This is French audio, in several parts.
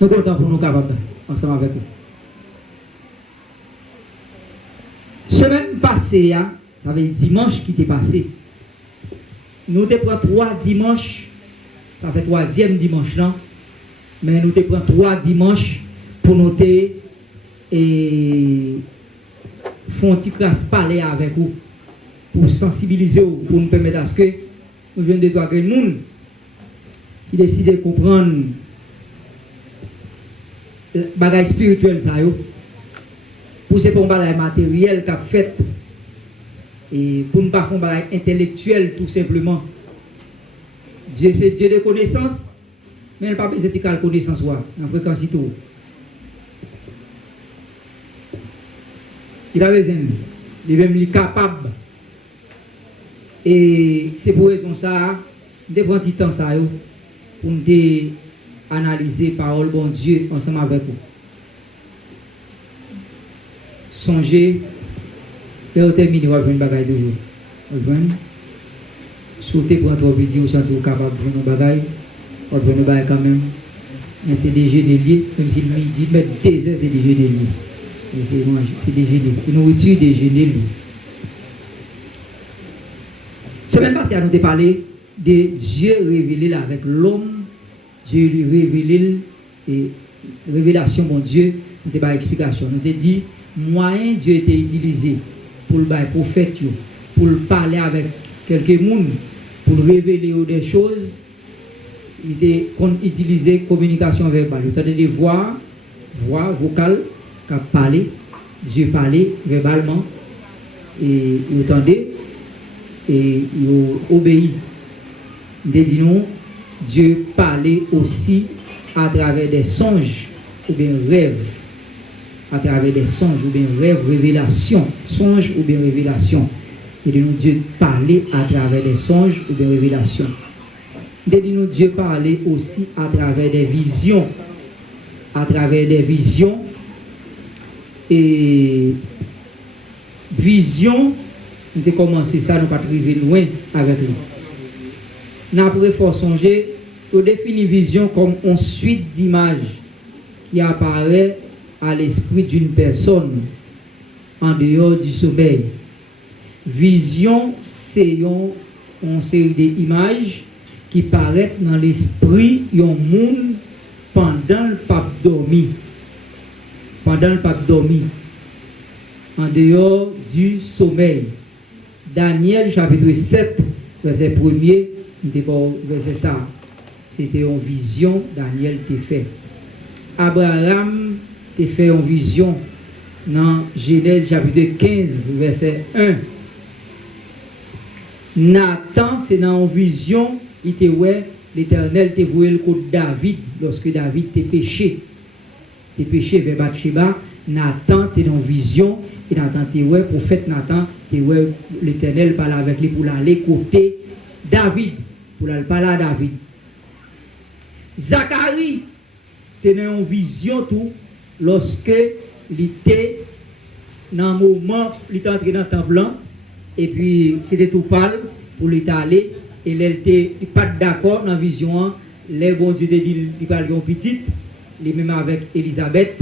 Nous comptons pour nous capables, ensemble avec vous. Semaine passée, ça veut dire dimanche qui t'est passé. Nous te prenons 3 dimanches, ça fait 3e dimanche là, mais nous te prenons 3 dimanches pour nous te faire un petit crasse parler avec vous, pour sensibiliser vous, pour nous permettre à ce que nous venons de voir que le monde qui décide de comprendre le bagage spirituel ça yo, pour c'est pour un bagage matériel qu'a fait et pour ne pas faire un bagage intellectuel tout simplement. Dieu c'est Dieu de connaissance, mais il n'a pas besoin de connaissance dans fréquence tout. Il a besoin, il est même capable. Et c'est pour raison ça, de prendre du temps ça pour nous analyser la parole bon Dieu ensemble avec vous. Songez, et au terminer, on va faire une bagaille de jour. Souhaitez pour votre petit, vous sentez capable de faire une bagaille, on va faire une bagaille quand même. Mais c'est déjeuner lié, même si le midi, mais 2 heures, c'est déjeuner lié. C'est déjeuner. Une nourriture déjeuner lié. Semaine passée, nous avons parlé de Dieu révélé avec l'homme, Dieu lui révélé, et révélation, mon Dieu, nous avons pas explication. Nous avons dit, moyen Dieu était utilisé pour le prophète, pour parler avec quelques monde, pour révéler des choses, il était utilisé communication verbale. Vous avez des voix vocales qui parlent, Dieu parlait verbalement, et vous entendez. Et il obéit. Il dit non, Dieu parlait aussi à travers des songes ou bien rêves. À travers des songes ou bien rêves, révélations. Songes ou bien révélations. Il dit non, Dieu parlait à travers des songes ou bien révélations. Il dit non, Dieu parlait aussi à travers des visions. À travers des visions. Et visions. Nous avons commencé ça, nous ne pas arriver loin avec lui. Nous avons fort songer, nous définir vision comme une suite d'images qui apparaît à l'esprit d'une personne en dehors du sommeil. Vision, c'est une série d'images qui paraissent dans l'esprit d'un monde pendant le pape dormi. Pendant le pape dormi. En dehors du sommeil. Daniel chapitre 7, verset 1er, verset ça. C'était une vision, Daniel t'a fait. Abraham t'a fait une vision dans Genèse chapitre 15, verset 1. Nathan, c'est dans une vision, il t'a ouais, l'Éternel t'a voué le côté David, lorsque David t'a péché. T'a péché vers Bathsheba, Nathan t'a dans une vision. Et Nathan, le prophète Nathan, l'Éternel parle avec lui pour aller côté David, pour aller parler à David. Zacharie, tenait une vision tout lorsque il était dans un moment, il était entré dans le temple blanc, et puis c'était tout pâle pour l'étaler, et il n'était pas d'accord dans la vision. Les bon Dieu dit il parle de petite, il même avec Elisabeth,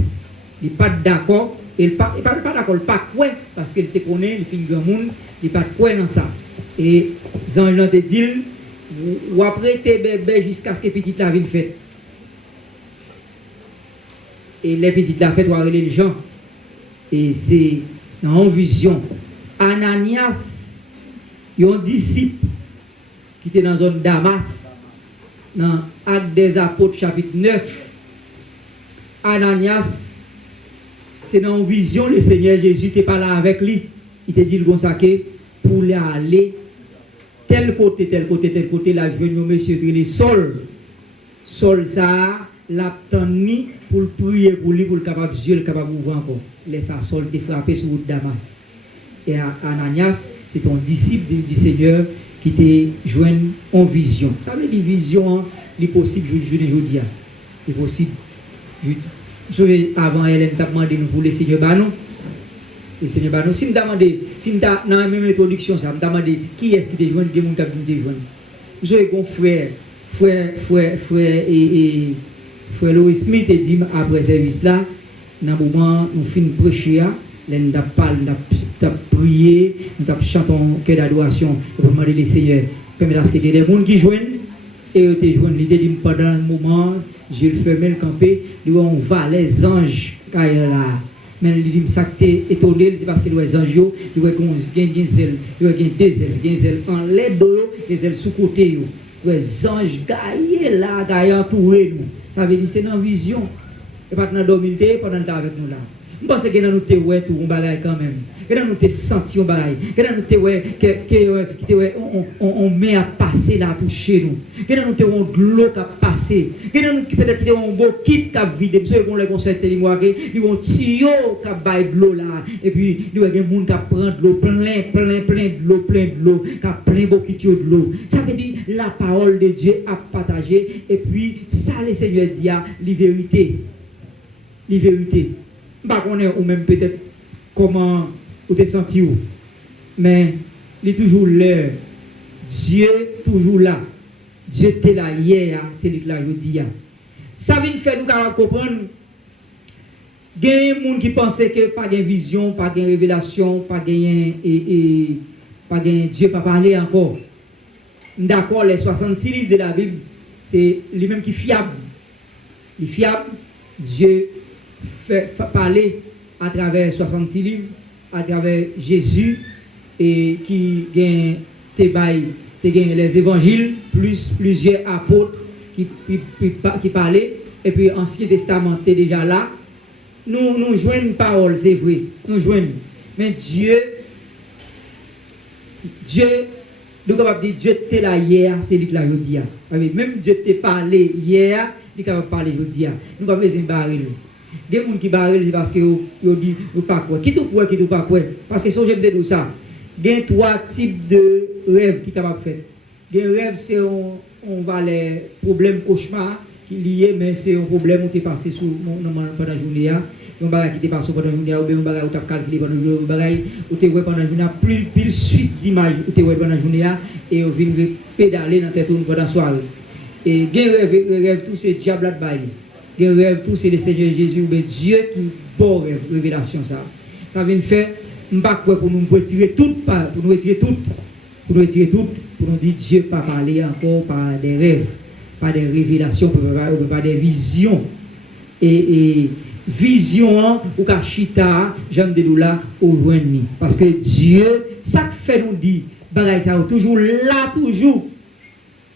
il n'est pas d'accord. Il n'est pas d'accord, il n'est pas quoi, parce qu'il te connaît, il fait un grand monde, il n'est pas quoi dans ça. Et les anges te disent, ou après tes bébés jusqu'à ce que petite la vienne faite. Et les petites la fête, ou arrêter les gens. Et c'est dans une vision. Ananias, il y a un disciple qui était dans la zone Damas, dans Actes des Apôtres, chapitre 9. Ananias, c'est dans une vision, le Seigneur Jésus t'es pas là avec lui. Il te dit le consacré pour aller tel côté, la jeune monsieur les Saul. Saul ça, l'a tenu pour prier pour lui, pour le capable Dieu, le capable d'ouvrir encore. Laisse sa Saul te frapper sur route Damas. Et Ananias, c'est ton disciple du Seigneur qui te joint en vision. Ça veut dire vision, il est possible, je ne dis pas. Il est possible. Avant elle t'a demandé pour le Seigneur Banon. Le Seigneur Banon, si me demandé, si me dans la même introduction, ça me demandé qui est-ce qui te joint, qui est mon qui te joint. Vous avez un frère et Frère Louis Smith a dit après service là, dans le moment où nous finissons de prêcher, nous avons prié, nous avons chanté un cœur d'adoration pour demander le Seigneur. Permettez à ce qu'il y ait des gens qui joignent, et ils te joignent. Il dit pendant un moment, je le fermé le campé, il on va les anges qui là. Mais il dit ça qui est étonné, c'est parce que les anges, ils voient qu'il y a des ailes, ils voient qu'il y a des ailes en l'aide, des ailes sous côté. Les anges gaillent là, gaillent entourés nous. Ça veut dire c'est dans la vision. Et pas dans la domilité, pendant le temps avec nous là. Je pense que nous te ouais tout un bagage quand même. Et nous te senti un bagage. Et nous te ouais on met à passer là tout chez nous. Et nous te on de l'eau qui a passé. Et nous peut-être qu'il y a un beau kit qui a vidé. Parce que les conseils télémoirés, ils ont tuyau qui a baillé de l'eau là. Et puis il y a des gens qui prennent de l'eau plein de l'eau, qui a plein beau kit de l'eau. Ça veut dire la parole de Dieu à partager. Et puis ça le Seigneur dit à la vérité. La vérité. Bah on est ou même peut-être comment vous te senti où, mais il est toujours là. Dieu toujours là. Dieu était là hier, c'est lui là aujourd'hui. Ça vient faire nous comprendre. Il y a des gens qui pensaient que pas de vision, pas de révélation, pas de Dieu pas parler encore. D'accord, les 66 livres de la Bible, c'est lui-même qui est fiable. Il est fiable. Dieu fait parler à travers 66 livres, à travers Jésus, et qui gagne les évangiles, plus plusieurs apôtres qui parlaient, et puis l'Ancien Testament était déjà là. Nous jouons une parole, c'est vrai, nous jouons. Mais Dieu, nous sommes capables de dire Dieu était là hier, c'est lui qui l'a dit. Même Dieu t'est parlé hier, il est capable de parler aujourd'hui. Nous n'avons pas besoin de barrer. Des gens qui barrent, c'est parce qu'ils disent pas quoi. Qui tout quoi, qui tout pas quoi. Parce que si je me dis ça, il y a 3 types de rêves qui sont capables de faire. Les rêves, c'est on va les problèmes cauchemars qui liés, mais c'est un problème où tu es passé pendant la journée. Un bagage qui est passé pendant la journée, ou bien un bagage où tu as calculé pendant la journée, un bagage où tu es pendant la journée, plus suite d'images où tu es pendant la journée, et on vient pédaler dans tes tours pendant la soirée. Et les rêves, tout c'est diable à bailler. Les rêves, tout c'est le Seigneur Jésus, ou bien Dieu qui bon rêve, révélation ça. Ça vient faire, je ne sais pas pour nous retirer tout, pour nous retirer tout, pour nous dire Dieu pas parler encore par des rêves, par des révélations, par des visions. Et vision ou kachita, j'aime de nous là au loin. Parce que Dieu, ça fait nous dire, bagaille ça toujours là, toujours.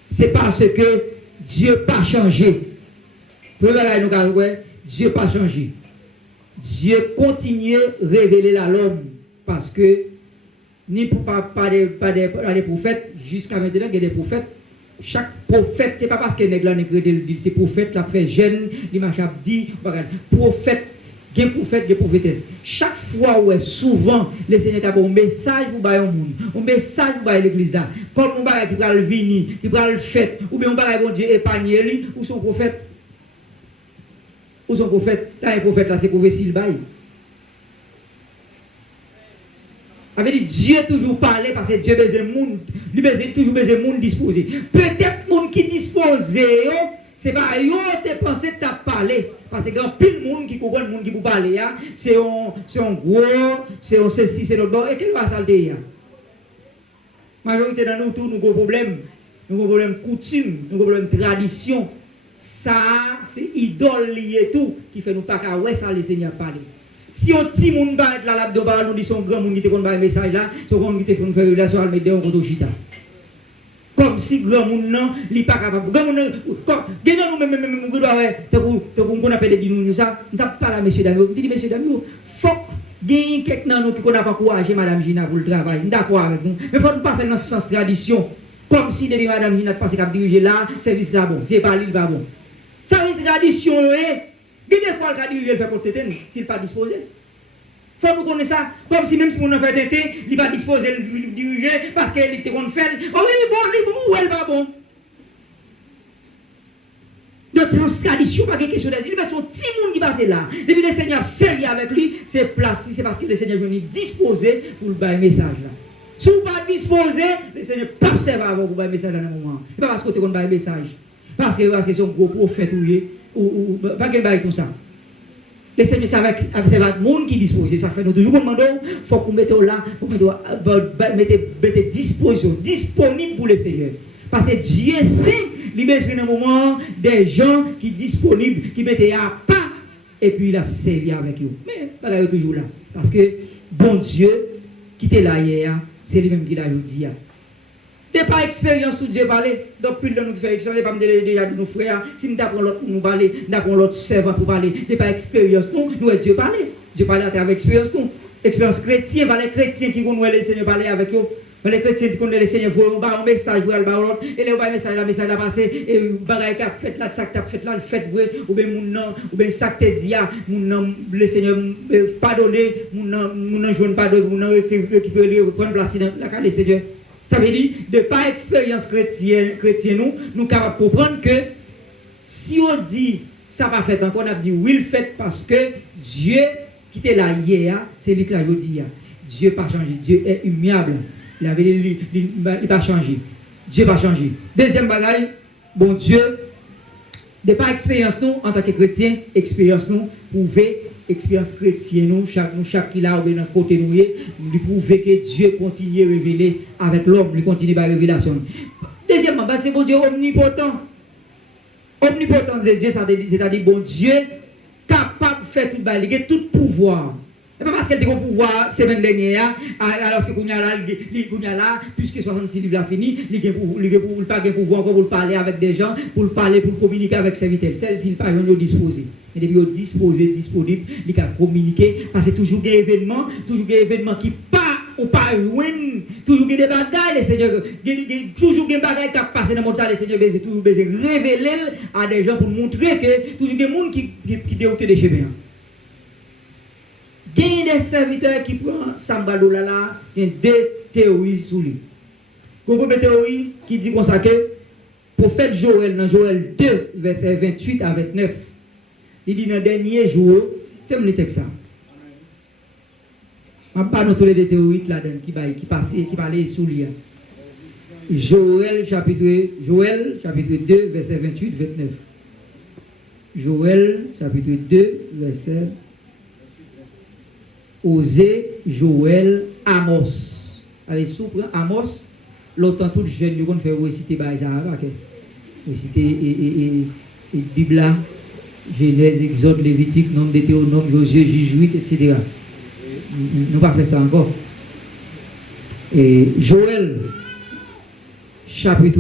C'est parce que Dieu pas changé. Dieu pas changé. Dieu continue à révéler à l'homme parce que ni pour pas des prophètes jusqu'à maintenant il y a des prophètes. Chaque prophète, c'est pas parce que les nègres c'est prophète la fait jeune, il m'a dit prophète, des prophètes, des prophétesses. Chaque fois où est souvent le Seigneur a un message pour bailler au monde, un message pour bailler l'église là, comme on baille qui va le venir, qui va le fait, ou bien on baille bon Dieu épargner lui ou son prophète. Ou son prophète, là un prophète là c'est prophétie le bail. Avait dit Dieu toujours parler parce que Dieu besoin monde, lui besoin toujours besoin monde disposé. Peut-être monde qui disposé, c'est pas yo te pensé que t'as parlé parce que grand pile monde qui comprend monde qui vous parler c'est un gros, c'est un ceci, c'est l'autre et quel va salter. Majorité dans nous tous nous avons problème, coutume, nous avons problème tradition. Ça c'est idole lié tout qui fait nous pas qu'à ouais ça le Seigneur parler. Si on petit monde va être là de nous dit son grand monde qui te connaît un message là, son grand qui te fait nous faire relation avec des on chita. Comme si grand monde non, il pas capable. Grand monde comme nous même doit qu'on appelle des nous ça, on tape pas là messieurs dames, on dit messieurs dames, faut gagne quelqu'un nous qui connaît pas courage madame Gina pour le travail. D'accord avec nous. Mais faut pas faire dans sens tradition. Comme si depuis madame Gina passé cap diriger là, service là bon, c'est pas lui va bon. Ça c'est tradition des fois, le diriger fait pour téter s'il n'est pas disposé. Il faut nous connaître ça. Comme si même si on a fait téter, il va disposer de diriger parce qu'il était qu'on fait. Oh, il est bon, elle va bon. De tradition, pas de question d'être. Il va être son petit monde qui passe là. Depuis le Seigneur sérieux avec lui, c'est placé, c'est parce que le Seigneur est venu disposer pour le bailler message là. Si vous pas disposé, le Seigneur peut observer avant pour bailler message dans un moment. Et pas parce que vous avez un message. Parce que c'est un gros prophète ou ou pas que bail comme ça. Le Seigneur, c'est avec le monde qui dispose. Ça fait nous toujours demander, il faut qu'on mette là, pour mettre disposition, disponible pour le Seigneur. Parce que Dieu sait, il met un moment des gens qui sont disponibles, qui mettent à pas, et puis il a servi avec eux. Mais il est toujours là. Parce que bon Dieu, qui était là hier, c'est lui-même qui l'a dit. Ce n'est pas expérience où Dieu parlait. Donc, plus de nous faire expérience, pas déjà de nos frères. Si nous apprenons l'autre pour nous parler, nous apprenons l'autre servant pour parler. Ce n'est pas expérience, non. Nous, Dieu parlait. Dieu parlait à travers expérience, non. Expérience chrétienne, les chrétiens qui vont le Seigneur parler avec eux. Les chrétiens qui connaissent le Seigneur, ils vont un message pour l'autre. Et les message a passé. Et bagaille qui a fait là, ça qui a fait là, le fait vrai. Ou bien, ou bien, ça qui a dit, le Seigneur pardonner, mon jeune pardon, mon récupérer, prendre place dans la carte du Seigneur. Ça veut dire, de par expérience chrétienne, nous sommes capables de comprendre que si on dit ça va faire encore, on a dit oui, le fait parce que Dieu qui était là hier, c'est lui qui l'a dit. Dieu n'a pas changé. Dieu est immuable. Il n'a pas changé. Dieu n'a pas changé. Deuxième bagaille, bon Dieu, de par expérience, nous, en tant que chrétiens, expérience, nous, pouvez. Expérience chrétienne, nous, chaque qui l'a dans côté nous, nous prouver que Dieu continue à révéler avec l'homme, il continue à révélation. Deuxièmement, c'est bon Dieu omnipotent. Omnipotence de Dieu, c'est-à-dire bon Dieu capable de faire tout le il a tout pouvoir. Et pas parce qu'elle a un pouvoir semaine dernière, alors que là, puisque 66 livres a fini, il n'a pas de pouvoir pour parler avec des gens, pour parler, pour communiquer avec ses serviteurs. Celle-ci, il n'a pas disposé. Et depuis qu'il est disposé, disponible, il a communiqué, parce que toujours des événements qui pas ou pas loin, toujours des bagailles, les seigneurs, toujours des bagailles qui passent dans le monde, les seigneurs, c'est toujours révéler à des gens pour montrer que toujours des gens qui déroutent des chemins. Il y a des serviteurs qui prennent Sambalo là, il y a deux théories sur lui. Une théorie qui dit comme ça que le prophète Joël, dans Joël 2, verset 28 à 29, il dit dans le dernier jour, t'aimes les textes ça. On parle de toutes les théories là-dedans qui parlaient sur lui. Joël chapitre 2, verset 28, 29. Joël chapitre 2, verset Osée, Joël, Amos. Avec souple, Amos, l'autant tout jeune, nous on fait réciter Baïsara, réciter et Bible, Genèse, Exode, Lévitique, Nombre, Deutéronome, Josué, Juge 8, etc. Nous pas faire ça encore. Et Joël, chapitre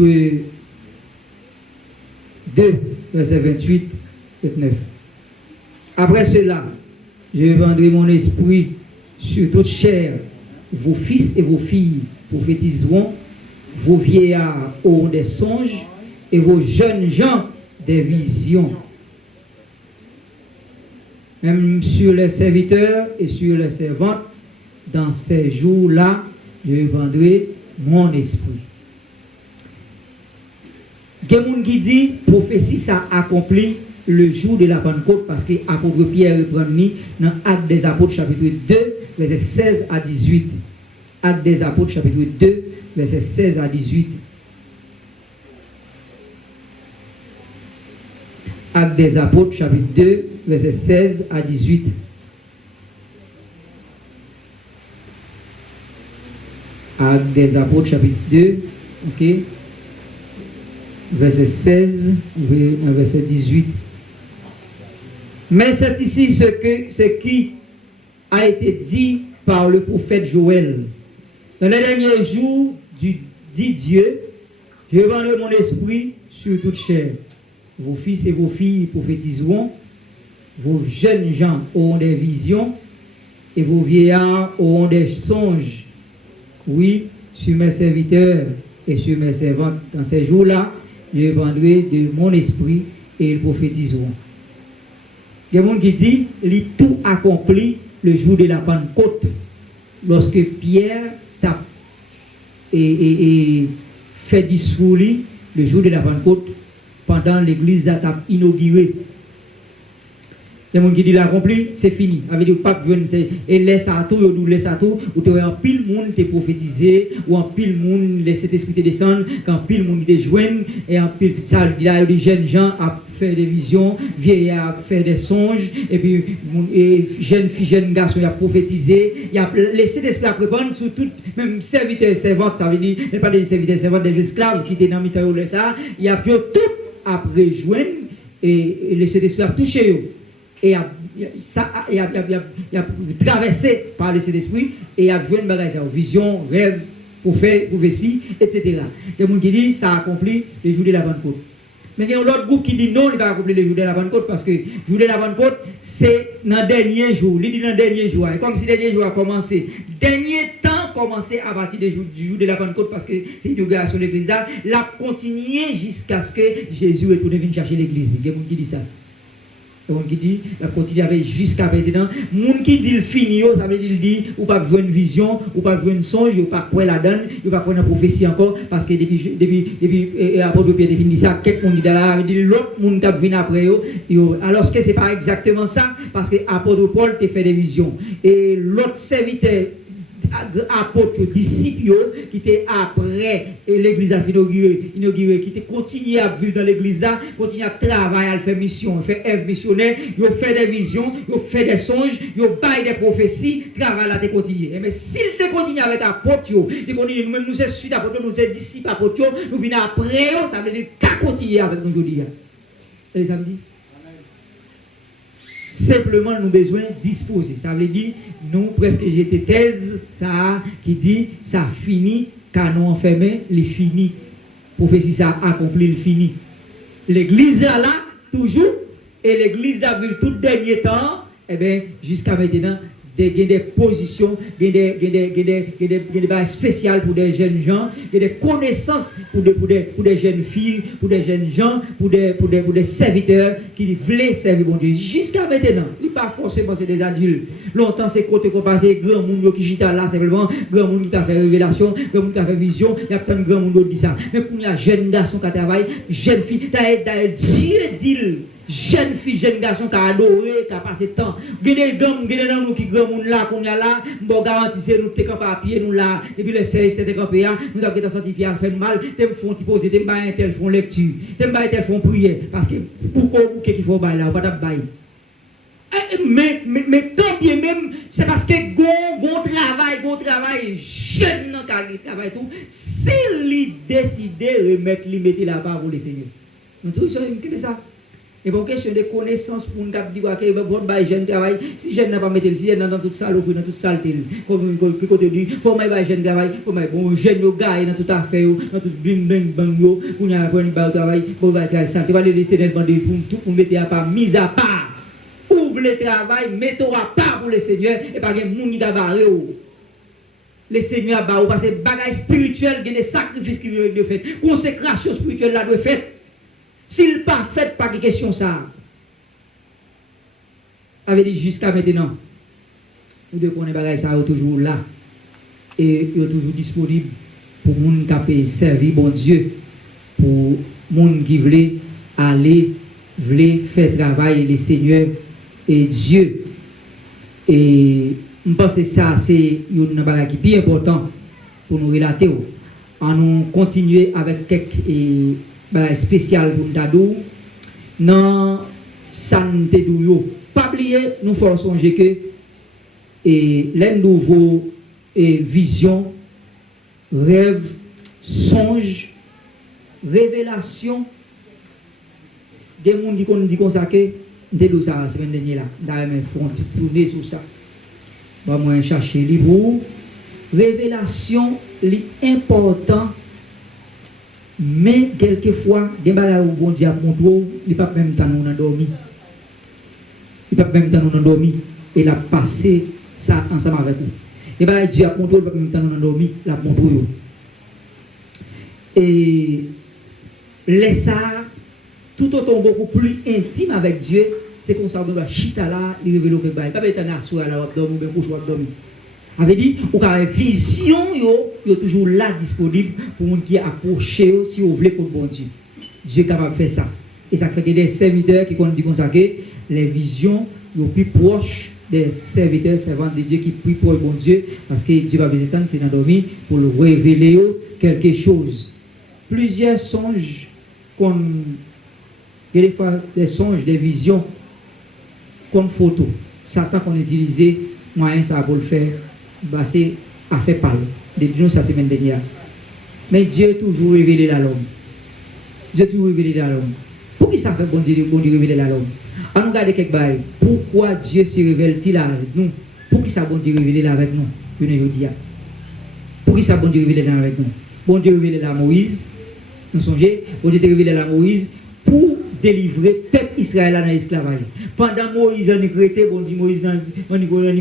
2, verset 28, 29. Après cela, je vendrai mon esprit sur toute chair. Vos fils et vos filles prophétiseront, vos vieillards auront des songes et vos jeunes gens des visions. Même sur les serviteurs et sur les servantes, dans ces jours-là, je vendrai mon esprit. Il y a des gens qui disent prophétie ça accomplit le jour de la Pentecôte, parce que l'apôtre Pierre reprend dans Actes des Apôtres chapitre 2, verset 16 à 18. Actes des Apôtres chapitre 2, verset 16 à 18. Actes des Apôtres chapitre 2, verset 16 à 18. Actes des Apôtres chapitre 2, ok, verset 16, verset 18. Mais c'est ici ce qui a été dit par le prophète Joël. Dans les derniers jours, dit Dieu, je vendrai mon esprit sur toute chair. Vos fils et vos filles prophétiseront, vos jeunes gens auront des visions, et vos vieillards auront des songes. Oui, sur mes serviteurs et sur mes servantes, dans ces jours-là, je vendrai de mon esprit et ils prophétiseront. Il y a des gens qui disent qu'il tout accompli le jour de la Pentecôte, lorsque Pierre tape et fait discours le jour de la Pentecôte, pendant l'église a inaugurée. Les gens qui disent l'accompli, c'est fini. Avec dire pas besoin et laisse à tout, ou laisse à tout, ou tu en pile monde te prophétisé, ou en pile monde laisse cet esprit te descendre, quand pile monde te joindre, et en pile, ça dit là, les jeunes gens à faire des visions, vieilles à faire des songes, et puis, jeunes filles, jeunes garçons, à prophétiser, il a laissé l'esprit à répondre sur tout, même serviteur, servante, ça veut dire, pas des serviteurs, servantes, des esclaves qui étaient dans le milieu, ça, il y a tout après joindre, et laisser l'esprit à toucher eux. Et il a traversé par le Saint-Esprit et il a joué une bagage, vision, rêve, prophétie, etc. Il y a des gens qui disent ça accomplit les jours de la Pentecôte. Mais il y a un autre groupe qui dit non, il ne va pas accomplir les jours de la Pentecôte parce que les jours de la Pentecôte, c'est dans le dernier jour. Il dit dans le dernier jour. Et comme si le dernier jour a commencé, dernier temps commencé à partir du jour de la Pentecôte parce que c'est une grâce sur l'église là, l'a continué jusqu'à ce que Jésus retourne venir chercher l'église. Il y a des gens qui disent ça. On qui dit, la continue avec jusqu'à maintenant. Moun qui dit le fini, ça veut dire, il dit, ou pas besoin de vision, ou pas besoin de songe, ou pas quoi la donne, ou pas quoi la prophétie encore, parce que depuis l'apôtre Pierre définit ça, quelqu'un dit là, dit l'autre moun qui vient après eux, alors que c'est pas exactement ça, parce que l'apôtre Paul te fait des visions. Et l'autre serviteur, apôtres, disciples qui étaient après l'église a inauguré, qui étaient continué à vivre dans l'église là, continué à travailler, à faire mission, à faire œuvre missionnaire, ils ont fait des visions, ils ont fait des songes, ils ont baillé des prophéties, travail là, ils continué. Mais s'ils te continuent avec apôtres, ils continuent, nous-mêmes nous sommes suite apôtres, nous sommes disciples apôtres, nous venons après, ça veut dire qu'à continuer avec nous aujourd'hui. Et ça me dit? Simplement, nous avons besoin de disposer. Ça veut dire, nous, presque j'étais thèse, ça qui dit, ça finit, canon enfermé, il finit. Prophétie, ça accompli, il finit. L'église est là, toujours, et l'église a vu tout dernier temps, et bien, jusqu'à maintenant, des positions, des bases spéciales pour des jeunes gens, des connaissances pour des jeunes filles, pour des jeunes gens, pour des serviteurs qui veulent servir bon Dieu. Jusqu'à maintenant, il n'est pas forcément c'est des adultes. Longtemps, c'est côté qu'on passe, grand monde qui gîte là, simplement, grand monde qui a fait révélation, grand monde qui a fait vision, il y a plein de grand monde qui dit ça. Mais pour les jeunes garçons qui travaillent, jeunes filles, Dieu dit. Jeune fille, jeune garçon qui a adoré, qui a passé temps. Il y a des gens qui grand monde là, qu'on a là, bon garantie nous te camp à pied nous là, et puis les services te campé là, nous avons été senti pied fait mal, t'aimes font poser, t'aimes pas un tel font lecture, t'aimes pas un tel font prière parce que pourquoi qu'il faut bailler là, pas de bailler. Mais quand bien même, c'est parce que bon travail, jeune dans le travail tout, s'il décide de remettre, mettre là-bas pour le Seigneur. Nous tous sommes ça. Et pour question de connaissance, pour nous dire que votre jeune travail, si jeune n'a pas mis le ciel dans toute salle, dans toute salle, comme côté dit, il faut que jeune travail, il faut que bon jeune gars dans toute affaire, dans tout bling bling bang yo, pour nous apprendre à travail, pour faire ça. Tu vas les l'éternel demander pour tout, pour mettre à part, mise à part. Ouvre le travail, mettons à part pour le Seigneur, et pas que moun qui d'abord. Le Seigneur a parce que bagage spirituel, il y a des sacrifices qui doivent être faits, consécration spirituelle là doit être faite. S'il n'est pas fait, pas de question ça. Avait dit jusqu'à maintenant, nous devons connaître les bagages toujours là. Et ils sont toujours disponibles pour les gens qui servir bon Dieu. Pour les gens qui veulent aller, veulent faire travail le Seigneur et Dieu. Et je pense que ça, c'est un bagage qui est bien important pour nous relater. En nous continuer avec quelques spécial pour nous dans santé douyo. Pas oublier, nous faut songer que les nouveaux visions, rêves, songes, révélations, des gens qui dit comme ça que nous ça la semaine dernière là, d'ailleurs mais faut tourner sur ça. Bah moi chercher livre révélation l'important. Mais quelquefois, des balades où bon Dieu a contrôlé, il n'y a pas même temps nous endormi. Il n'y a pas même temps nous endormi. Et il a passé ça ensemble avec nous. Des balades Dieu a contrôlé, il n'y a pas même temps nous endormi, il a contrôlé. Et laisse ça, tout autant beaucoup plus intime avec Dieu, c'est comme ça qu'on doit chita là, il révèle quelque chose. Pas être en assoir là, ou bien coucher ou dormir. Avait dit, ou quand vision yo toujours là disponible pour les gens qui approchent si vous voulez pour bon Dieu. Dieu est capable de faire ça. Et ça fait que des serviteurs qui dit comme ça que les visions sont plus proches des serviteurs, servants de Dieu qui prient pour le bon Dieu, parce que Dieu va visiter, c'est endormi pour le révéler quelque chose. Plusieurs songes, des fois des songes, des visions, comme photo. Satan qu'on utilisé, moyen ça pour le faire, bah, c'est à faire parler. Depuis nous, ça semaine dernière. Mais Dieu toujours révélé à l'homme. Dieu toujours révélé à l'homme. Pour qui ça fait bon Dieu révéler à l'homme? On nous regarde quelque chose. Pourquoi Dieu se révèle-t-il avec nous? Pour qui ça bon Dieu révélé avec nous? Je ne dis pas. Pour qui ça bon Dieu révélé avec nous? Bon Dieu révélé à Moïse. Nous songez, bon Dieu révélé à Moïse pour délivrer le peuple Israël dans l'esclavage. Pendant Moïse en Crété, bon Dieu Moïse en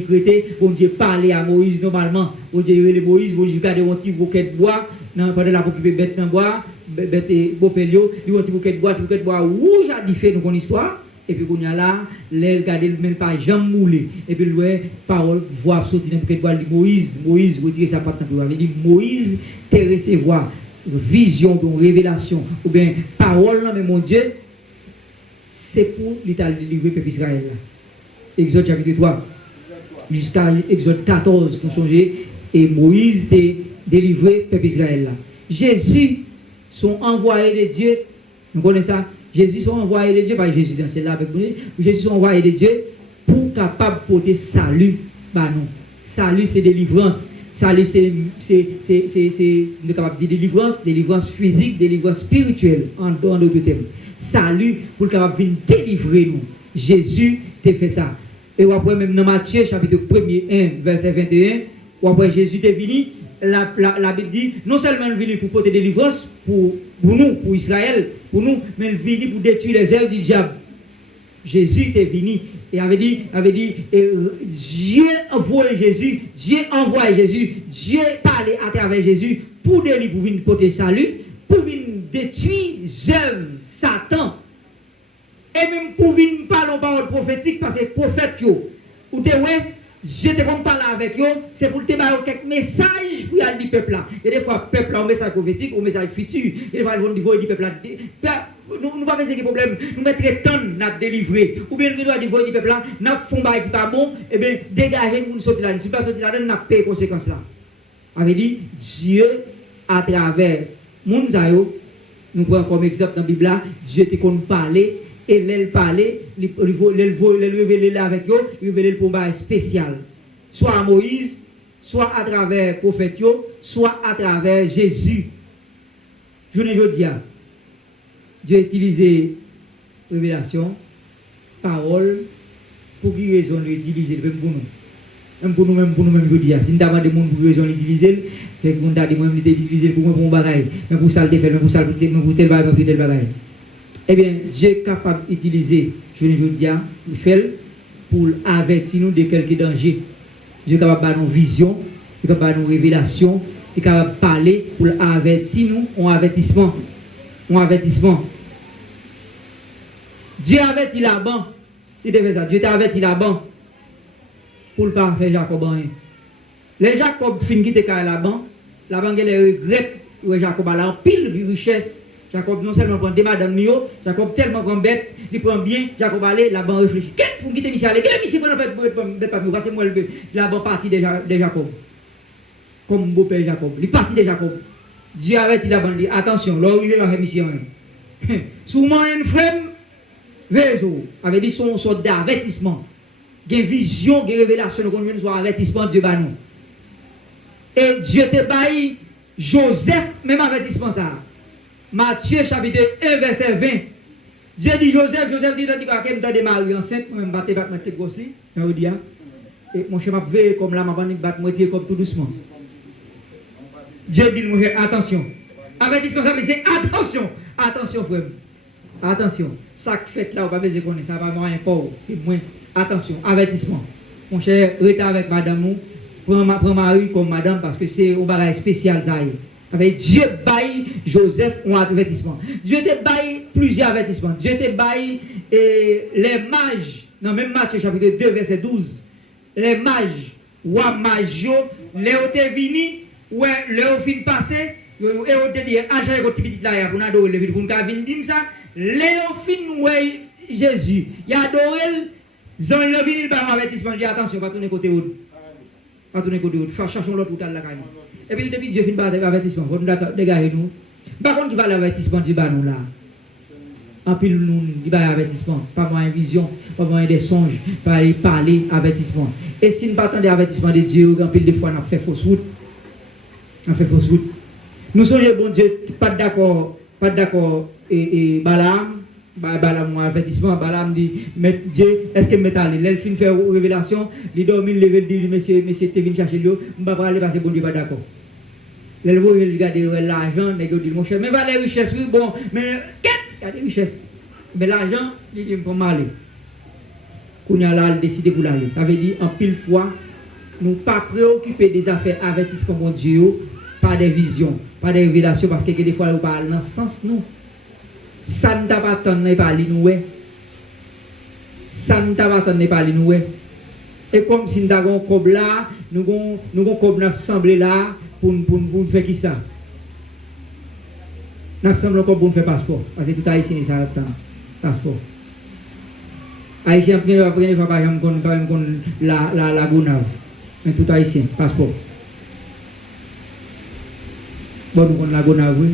Crété, bon Dieu parlait à Moïse normalement. Bon Dieu révélé Moïse, bon Dieu garde un petit bouquet de bois, pendant la occuper bête dans bois, bête et bopelio, il y a un petit bouquet de bois rouge à diffé dans une histoire. Et puis qu'on y a là, l'aile garder même pas jamais moulé. Et puis le parole voix sortir dans le bouquet de bois, Moïse retire sa patte dans le dit Moïse te recevoir vision, révélation ou bien parole mais mon Dieu c'est pour l'Italie délivrer le peuple Israël. Exode chapitre 3 jusqu'à Exode 14, nous changez, et Moïse a délivré le peuple Israël. Jésus, son envoyé de Dieu, nous connaissons ça, Jésus, son envoyé de Dieu, pas Jésus dans celle-là avec nous, Jésus, son envoyé de Dieu, pour capable de porter salut, bah non. Salut, c'est délivrance. Salut, c'est capable de délivrance physique, délivrance spirituelle, en d'autres termes. Salut pour capable de délivrer nous. Jésus t'a fait ça. Et après, même dans Matthieu, chapitre 1, verset 21, ou après Jésus est venu, la Bible dit, non seulement il est venu pour porter délivrance pour nous, pour Israël, pour nous, mais il est venu pour détruire les œuvres du diable. Jésus est venu et avait dit Dieu envoyé Jésus, Dieu parlait à travers Jésus pour délivrer, pour venir porter salut, pour venir détruire les œuvres Satan. Et même pour venir parler en parole prophétique, parce que prophète, ou te ouais, Dieu te comme parler avec eux, c'est pour te donner quelques messages pour aller du peuple là. Et des fois, peuple là, un message prophétique, un message futur. Et des fois, ils vont dire du peuple là. Nous ne pas faire ce problème, nous mettre temps à délivrer. Ou bien nous doit dire du peuple là, nous faisons pas qui pas bon, et bien dégager nous sortir là. Si pas sortir là, nous payons les conséquences là. Avait dit Dieu à travers Mounzayo, nous prenons comme exemple dans la Bible là, Dieu te qu'on parler. Et l'elle parlait, elle révélait là avec eux, il révélait le combat spécial. Soit à Moïse, soit à travers le prophète, soit à travers Jésus. Je ne dis pas. Dieu a utilisé révélation, parole, pour quelle raison l'utiliser, même pour nous. Même pour nous, je dis. Si nous avons des gens pour raison l'utiliser, nous avons des gens qui l'utiliser pour moi, pour mon bagage. Mais pour ça, le faire, mais pour ça, pour tel bagage. Eh bien, Dieu est capable d'utiliser, je ne dis pas, il fait pour avertir nous de quelques dangers. Dieu est capable de nous vision, il est capable de nous révélation, il est capable de parler pour avertir nous en avertissement. Dieu avertit là-bas, il devait ça. Dieu t'a averti là-bas pour ne pas faire Jacob rien. Les Jacob fin qui étaient là-bas, là-bas il regrette Jacob a là pile de richesse. Jacob non seulement prend des madames Mio, Jacob tellement grand bête, il prend bien, Jacob allait, là-bas réfléchit. Qu'est-ce pour quitter Michel? Quel est Michel pour ne pas me passer moi là-bas parti de Jacob. Comme beau-père Jacob. Il est parti de Jacob. Dieu avait dit là-bas, attention, là où il est dans la mission. Souvent, un frère, Vézo, avait dit son sorte d'avertissement. Il y a une vision, il y a une révélation, qu'on vient soit avertissement de Dieu. Et Dieu te baille Joseph, même avertissement ça. Matthieu chapitre 1 verset 20. Dieu dit Joseph dit quoi que me de Marie enceinte, même battre mettre gosse li, on dit et mon cher m'a veillé comme là m'a battre moitié comme tout doucement. Dieu dit mon cher attention. Avertissement ça mais c'est attention frère. Attention, ça que fait là on pas besoin connaître, ça va moyen pas, c'est moins attention, avertissement. Mon cher, restez avec madame nous, prends Marie comme madame parce que c'est un bagage spécial ça. Avec Dieu baille Joseph un avertissement. Dieu te baille plusieurs avertissements. Dieu te baille les mages. Dans même Matthieu chapitre 2 verset 12. Les mages ou magio Léo te vini ou Léo fin passé et on te dit agent ko petit là pour n'adorer le pour venir dire ça Léophine, ouais, Jésus, il a adoré, Jean le vin, il va avertissement, il dit attention, pas tourner côté haut. Pas tourner côté haut, cherchons l'autre bout de la cagne. Et puis depuis Dieu finit par avertissement, on dégager nous. Par contre, il va l'avertissement du bas nous là. En pile, nous, il va l'avertissement, pas moyen vision, pas moyen des songes, pas parler, avertissement. Et si nous ne pas avertissement de Dieu, en pile des fois, on a fait fausse route. On fait fausse route. Nous sommes, bon Dieu, pas d'accord, et Balaam, avertissement, Balaam dit, mais Dieu, est-ce que m'est allé? L'elfine fait révélation, il dormit, il levé, dit, monsieur, t'es venu chercher lui, je ne vais pas aller parce que bon Dieu pas d'accord. L'elvo, il regarde l'argent, il dit, mon cher, mais va les richesses, oui, bon, mais il y a des richesses. Mais l'argent, il dit, pour m'aller. Qu'on a là, il décide pour l'aller. Ça veut dire, en pile fois, nous ne pas préoccuper des affaires avertissement mon Dieu, pas des visions, pas des révélations, parce que des fois, nous parlons dans le sens, nous. Ça ne t'a pas attendu pas nous. Ça ne t'a pas attendu pas nous. Et comme si nous avons un cob là, nous avons un cob assemblé là pour faire qui ça? Nous assemblons un cob pour faire passeport. Parce que tout haïtien, ça a passeport. Haïtien, première fois, par exemple, la Gounave. Mais tout haïtien, passeport. Bon, nous avons la Gounave, oui.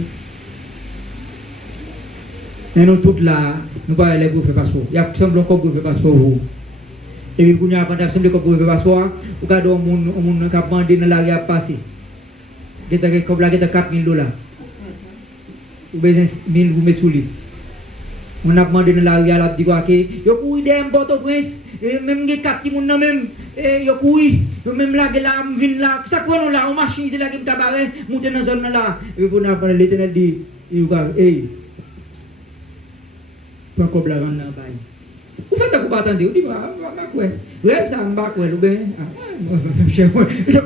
Mais nous tous là, nous pas aller pour faire passeport. Il y a semblant qu'on peut faire passeport vous. Et puis quand on a semblé qu'on peut faire passeport, au cas où on a demandé dans la rue passer. Qui est comme là qui est $4,000. Ou besoin 1000 vous mettez sous lui. On a demandé dans la rue à dit quoi que yo courir des Port-au-Prince, même les 4 moun nan même yo courir, yo même là là vinn là, ça quoi non là, on machine de là qui tabaré, monter dans zone là. Et puis on a parlé l'Éternel dit, il va pour qu'on la rende dans le bail. Vous faites un coup attendez, vous dites, ouais, ouais, ça me bat, ouais, ou bien, je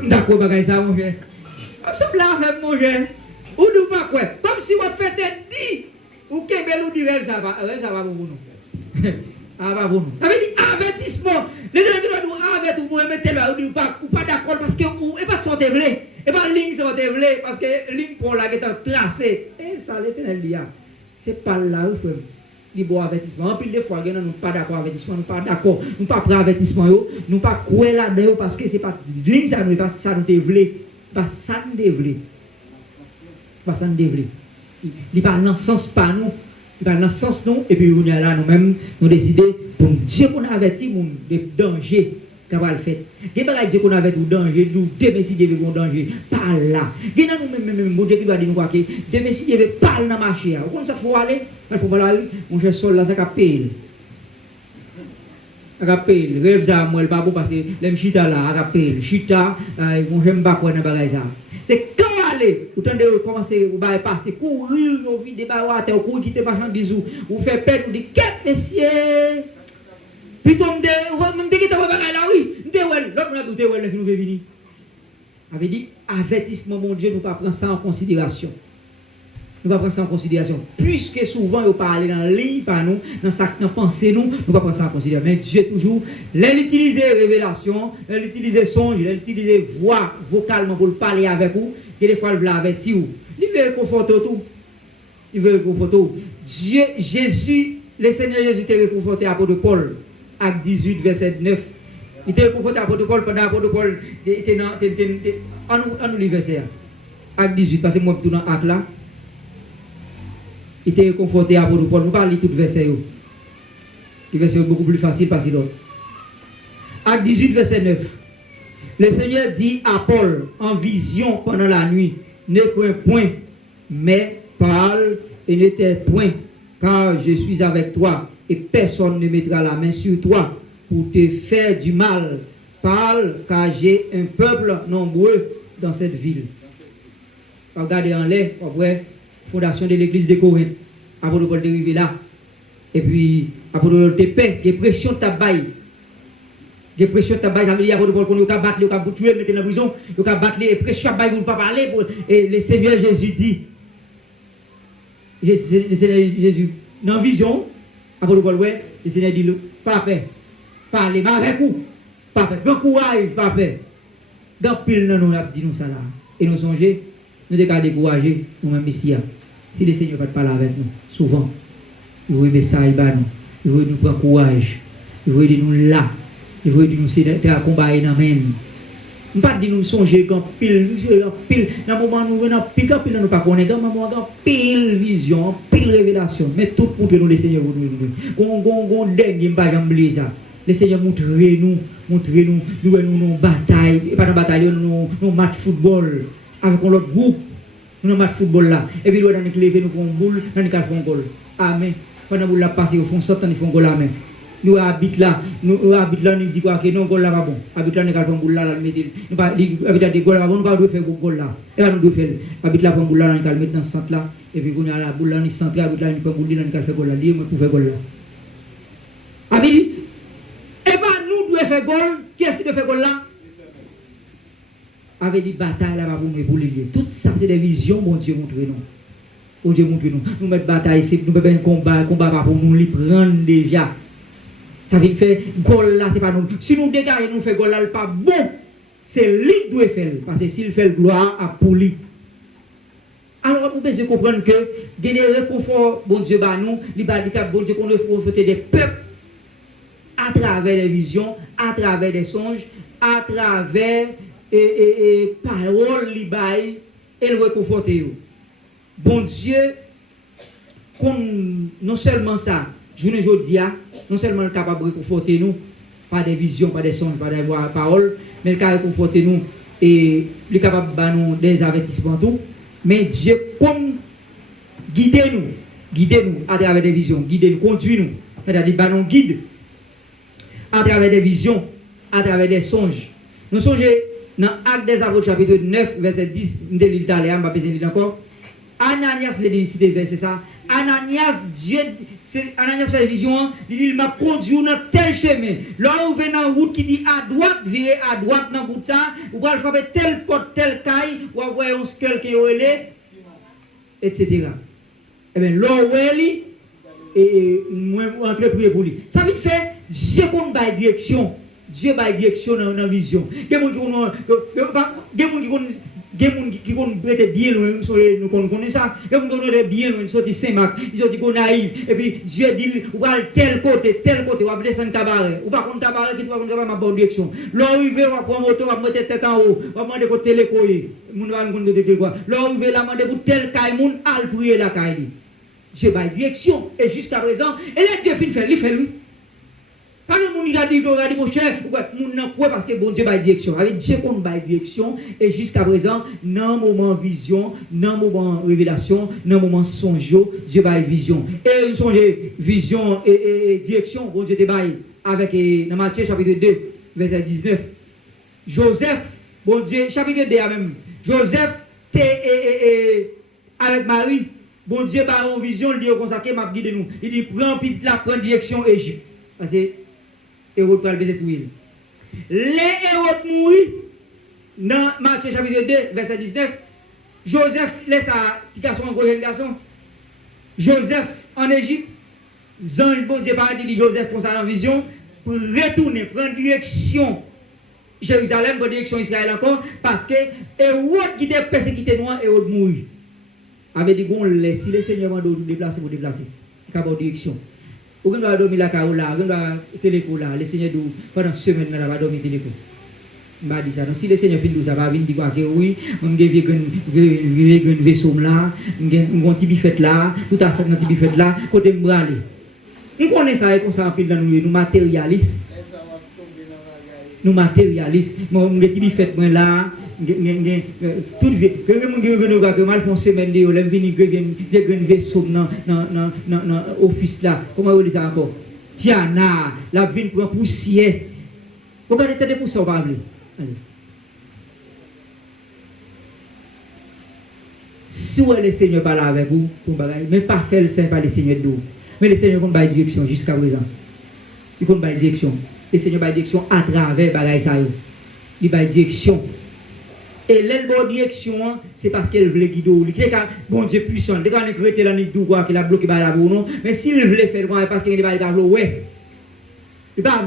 d'accord, bagaille ça, mon cher. Ça me l'a fait, mon cher. Ou nous pas, quoi, comme si on fait dit, ou qu'est-ce ou dit, ça va pour nous. Ah, va pour nous. Ça veut dire avertissement. Les gens qui doivent nous avertir, vous mettez là, ou pas d'accord, parce que vous, et pas sortir vrai, et pas ligne sortir vrai, parce que ligne pour la qui est tracée. Et ça, l'Éternel dit, c'est pas là, frère. Les bons avertissements. En plus, des fois, nous ne sommes pas d'accord avec avertissement, nous ne sommes pas d'accord, nous ne sommes pas prêts à avertissement, nous ne sommes pas coués là-dedans parce que ce n'est pas ligne, ça nous pas ça nous développer. Pas ça nous développer. Pas ça nous développer. Il n'est pas dans le sens pas nous, il n'est pas dans le sens nous, et puis nous là nous-mêmes, nous décidons pour Dieu qu'on a averti des dangers qu'on va le faire. Il n'y a pas Dieu qu'on a averti des dangers, nous décider de des dangers. Pas là. Il y a nous-mêmes, mon Dieu qui va dire nous quoi que décider de pas dans marcher. Où ça faut aller? Il faut pas aller. Mon cher sol là, ça capelle. Capelle. Rêve ça, moi, le pas bon parce que les chita là, capelle. Chita, mon j'aime pas quoi dans bagage ça. C'est quand aller, vous tendez commencer à passer, courir, vous videz des barres, vous courir, quitter marchandise, vous faites pète, vous dites, qu'est-ce que messieurs? Puis tombe de, même dès que tu vas là, oui, l'autre n'a douté, le film venir. Avait dit, avertissement, mon Dieu, nous ne pas prendre ça en considération. Nous ne pas prendre ça en considération. Puisque souvent, nous parlons dans le lit, par nous, dans sa pensée, nous ne pas prendre ça en considération. Mais Dieu, toujours, l'utiliser révélation, l'utiliser songe, l'utiliser voix vocalement pour parler avec vous, et des fois, il veut avertir vous. Il veut réconforter tout. Il veut réconforter tout. Dieu, Jésus, le Seigneur Jésus t'a réconforté à l'apôtre Paul, acte 18, verset 9. Il t'a réconforté à l'apôtre Paul pendant l'apôtre Paul était dans. On nous lit verset. Acte 18, parce que moi, je suis dans l'acte là. Il était réconforté à l'apôtre Paul. Nous parlons de tout verset. Le verset est beaucoup plus facile parce que l'autre. Acte 18, verset 9. Le Seigneur dit à Paul en vision pendant la nuit, ne crains point, mais parle et ne t'aide point, car je suis avec toi et personne ne mettra la main sur toi pour te faire du mal. Parle, car j'ai un peuple nombreux dans cette ville. Regardez en l'air, après, fondation de l'église de Corinthe, apôtre Paul est arrivé là. Et puis, apôtre Paul te paix, des pressions de tabac. Des pressions de tabac, ça veut dire apôtre Paul qu'on a battu, on a tué, mettre dans la prison, on a battu, les pressions de tabac, vous ne pas parler. Et le Seigneur Jésus dit, le Seigneur Jésus, dans la vision, apôtre Paul, ouais, le Seigneur dit, pas peur, parlez, mais avec vous, pas peur, grand courage, pas peur. Dans pile, nous avons dit nous ça là. Et nous songez, nous devons décourager nous-mêmes ici. Si le Seigneur ne parle pas avec nous, souvent. Il veut message ba nous. Il veut nous prendre courage. Il veut dire nous là. Il veut dire nous c'est un combat dans main. On pas dire nous songer quand pile dans moment nous dans pile nous pas connaître dans moment pile vision, pile révélation, mais tout pour nous le Seigneur nous. Gon dernier pas oublier ça. Le Seigneur montre nous nous bataille, pas dans bataille nous match football avec l'autre groupe. Nous match football là et puis nous dans lever nous pour boule, dans nous faire goal. Amen. Pendant boule la passer au fond sortant ils font goal là même. Nous habite là nous dit quoi que non goal là pas bon. Habite là nous faire boule là mettre nous pas habite des goal là bon nous pas doit faire goal là. Et là nous doit faire habite là pour boule là nous mettre dans centre là et puis on a la boule là nous centre habite là nous pour boule là nous faire goal là, lui pour faire goal là. Amen. Et bien nous devons faire goal, qui est-ce qui doit faire goal là? Avec des batailles là pour les lier. Tout ça c'est des visions, mon Dieu montre nous. Mon Dieu montre nous. Nous mettons bataille, nous mettons un combat pas pour nous les prendre déjà. Ça veut faire goal là, c'est pas nous. Si nous dégagons, nous faisons goal là, pas bon. C'est lui qui doit faire. Parce que s'il fait gloire à pour lui. Alors vous pouvez comprendre que gagner réconfort, bon Dieu, bah nous, il va dire bon Dieu qu'on doit profiter des peuples à travers les visions, à travers des songes, à travers paroles li bail et le réconforter. Bon Dieu, non seulement ça, journée aujourd'hui, non seulement capable de réconforter nous par des visions, par des songes, par des paroles, mais il capable de réconforter nous et il est capable de nous des avertissements tout, mais Dieu comme guider nous à travers des visions, guider nous, conduire nous, c'est-à-dire nous guide à travers des visions, à travers des songes. Nous songeons dans Actes des Apôtres chapitre 9 verset 10, nous lisons d'ailleurs, on va besoin de lire encore. Ananias le dit verset ça. Ananias fait vision, il dit il m'a conduit dans tel chemin. Là où vient dans route qui dit à droite, virez à droite dans bout ça, ou va faire telle porte, telle caille, ou avoir un squelette qui est etc. Eh bien, là où elle et moi entreprise pour lui. Ça veut faire Dieu qu'on va direction. Dieu va direction dans la vision. Il y a des gens qui prêtent bien loin, nous connaissons ça. Il y a des gens qui prêtent bien loin, sorti Saint-Marc, ils ont dit qu'on naïf. Et puis Dieu dit, ou va tel côté, ou va descendre cabaret. Ou pas contre cabaret, qui doit prendre ma bonne direction. L'arrivée, on va prendre moto, on va mettre tête en haut, on va demander pour télécoyer. Moun va nous dire quoi. L'arrivée, la demander pour tel caille, moun al prier la caille. Dieu va direction. Et jusqu'à présent, et là Dieu fin fait, il fait lui. Parce que mon gars dit mon cher, mon n'a quoi parce que bon Dieu va direction. Avec Dieu qu'on va direction et jusqu'à présent, dans le moment vision, dans le moment révélation, dans le moment songe, Dieu va vision. Et songe vision et direction, bon Dieu te baille avec dans Matthieu chapitre 2 verset 19. Joseph, bon Dieu chapitre 2 même. Joseph avec Marie, bon Dieu va en vision, il dit comme ça que m'a guidé nous. Il dit prends direction Égypte. Parce que Hérode va le baiser tout. Les Hérode mourir dans Matthieu chapitre 2, verset 19. Joseph laisse à garçon en gros garçon. Joseph en Égypte. Zange bon Dieu par dit Joseph pour ça en vision pour retourner, prendre direction Jérusalem, prendre direction Israël encore parce que Hérode qui était persécuté noir, Hérode mourir. Avait dit bon si le Seigneur m'a donné déplacer pour déplacer. Il y a une direction. Ou on doit dormir la caola, on doit téléco là, le Seigneur dit pendant semaine on va dormir téléco. M'a dit ça. Donc si le Seigneur fait ça va venir dire que oui, on gagne un vaisseau là, on un petit bifette là, tout à fait un petit bifette là, côté m'aller. On connaît ça comme ça en pile dans nous matérialistes. Nous matérialistes, mon petit bifette moi là tout vie que mal font semaine de l'aime venir un vaisseau dans office là comment on dit ça encore Tiana la vine pour poussière regardez tête de poussière pas allez si le Seigneur parle avec vous pour bagaille mais pas faire le saint par le Seigneur d'eau mais le Seigneur compte bailler direction jusqu'à présent il compte bailler direction le Seigneur bailler direction à travers bagaille ça il bailler direction. Et l'elle direction, c'est parce qu'elle voulait guider. Bon Dieu puissant. Dès qu'on est créé là, qu'il a bloqué par la boue, non. Mais s'il voulait faire le parce qu'il va vouloir. Il va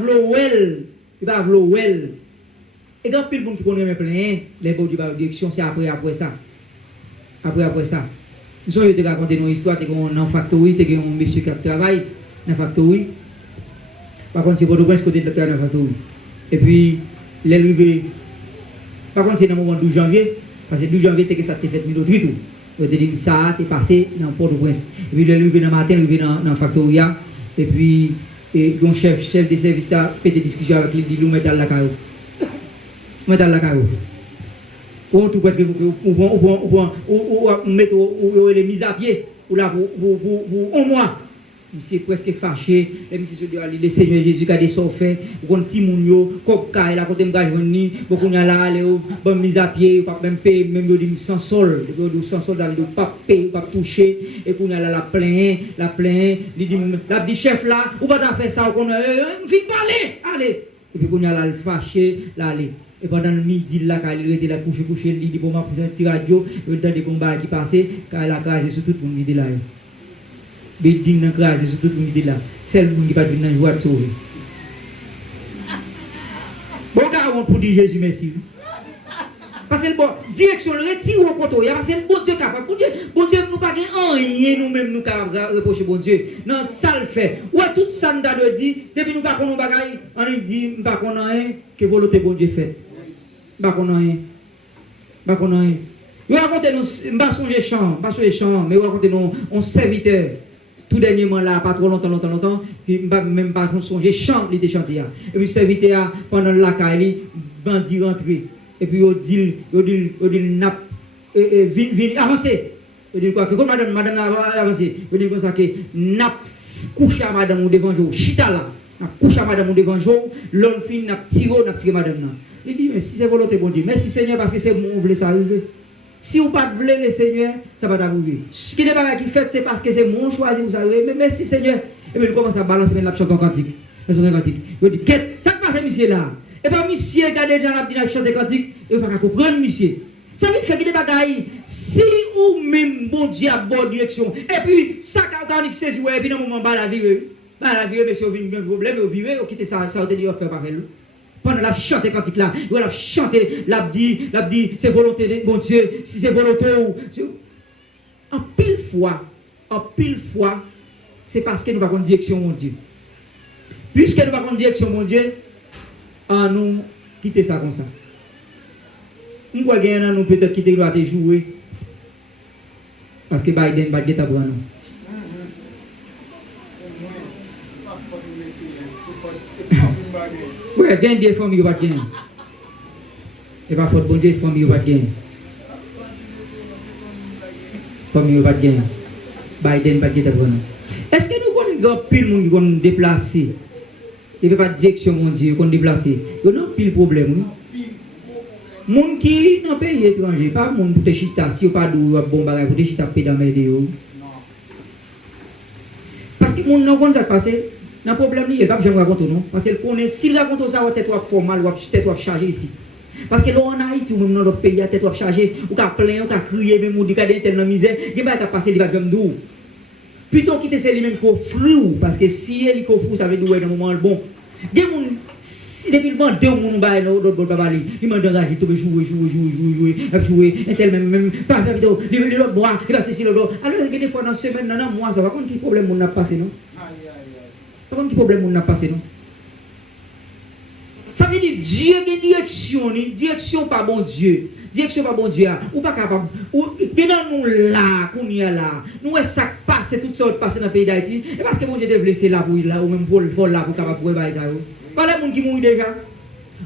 vouloir. Et quand le monde qui connaît plein, les beaux du direction, c'est après ça. Après ça. Nous sommes de raconter une histoire dans une factory, il y a un monsieur qui travaille dans la factory. Par contre, c'est pour le prince côté de la factory. Et puis, l'arrivée. Par contre, c'est dans le moment 12 janvier, parce que 12 janvier, ça t'est fait minuterie tout. Je te dis, ça, t'es passé dans Port-au-Prince. Et puis, l'arrivée dans le matin, l'arrivée dans la factory. Et puis, le chef de service a fait des discussions avec lui, il dit, mettre la carreau. Mettre la carreau. Ou tout parce que vous mettez les mises à pied, ou là, pour un mois. Monsieur presque fâché, et monsieur se dit, le Seigneur Jésus qui a des sorfaits, ou un petit mounio, comme il a côté de gagné, beaucoup de là, aller bon mise à pied, pas même payer, même sans sol, sans sol, pas payer, pas toucher, et qu'on a la plainte, il dit chef là, ou pas faire ça, on a vite parler, allez, et puis qu'on a là le fâché, là, allez. Et pendant le midi, là, quand il était là, couché, il dit, bon, ma pour un petit radio, il y a des combats qui passaient, quand il a crasé sur tout le monde, il dit là. Building dans crasé sur tout le monde, il dit là. C'est le monde qui va venir dans le joie de sauver. Bon, gars, on peut dire Jésus merci. Parce que bon, direction, le retire au côté, parce que bon Dieu capable. Bon Dieu, nous pas rien, nous-mêmes, nous capable reprocher bon Dieu. Non, ça le fait. Ouais, tout ça, nous a dit, depuis nous pas qu'on bagaille, on dit, nous pas qu'on a rien, que volonté bon Dieu fait. Pas qu'on a rien. Pas qu'on a rien. Vous racontez nous, pas songer chant, mais vous racontez nous, on serviteur. Tout dernièrement là, pas trop longtemps, qui même pas songer chant, il était chanté. Et puis serviteur, pendant la caille, bandit rentré. Et puis on dit n'a avancer. On dit quoi que comme madame a avancé, on dit comme ça que n'a couché à madame devant jour, chita là, n'a couché à madame devant jour, l'homme fin n'a tiré madame là. Il dit mais si c'est volonté bon Dieu, merci Seigneur parce que c'est mon voulez ça arriver. Si vous pas voulez le Seigneur, ça va t'arriver. Ce qui n'est pas qui fait c'est parce que c'est mon choix vous allez mais merci Seigneur. Et puis il commence à balancer la chanson cantique. La chanson cantique. Il dit qu'est-ce qui passe monsieur là? Et pas monsieur regardez dans la chanson cantique et pas comprendre monsieur. Ça veut dire que des bagailles si ou même bon Dieu à bonne direction et puis ça cantique c'est jouer et puis dans moment bas la virer monsieur vient un problème vous virer vous quitter ça ça te dit faire pas elle. Pendant la chante cantique là, il a chanté, l'a dit, c'est volonté de bon Dieu, si c'est volonté ou. En pile fois, c'est parce que nous n'avons pas de direction, mon Dieu. Puisque nous n'avons pas de direction, mon Dieu, nous quitter ça comme ça. Nous pouvons gagner, nous peut-être quitter le de jouer. Parce que Biden va être à nous. Oui, il y a des familles qui ne sont pas gagnées. Ce n'est pas faute de des familles qui ne sont pas gagnées. Familles qui ne sont pas gagnées. Biden va être à nous. Est-ce que nous avons pile de monde qui ont déplacé? Il n'y a pas de direction, mon Dieu, qui ont déplacé. Il y a pile de problèmes. Les gens qui dans le pays étranger, pas les gens qui ont chita, si vous n'avez pas de bon bagage, vous avez chita dans les médias. Parce que les gens qui ont passé. Le problème, il n'y a pas besoin de raconter, non? Parce que s'il raconte ça, il va être formal, il va être chargé ici. Parce que là, en Haïti, ou même dans notre pays, il va être chargé, ou qu'à plaindre, ou qu'à crier, même ou qu'à être dans la misère, il va passer, il va être doux. Plutôt quitter c'est lui-même qui offre, parce que si il offre, ça veut dire dans le moment bon. Depuis le moment, deux personnes dans l'autre bord, il m'a engagé, il jouer, et tel même, pas faire vidéo, l'autre bois, il va ceci, l'autre. Alors, des fois, dans la semaine, dans un mois, ça va, contre quel problème on a passé, non? Par contre, quel problème on a passé, non? Ça veut dire Dieu a une direction pas bon Dieu. Direction pas bon Dieu. Ou pas capable. Ou dans nous là, qu'on y a là. Nous ça passe, tout ça passe dans le pays d'Haïti. Et parce que bon Dieu te laisser là pour là, ou même pour le vol là, pour capable pour ça. Pas les gens qui mourent déjà.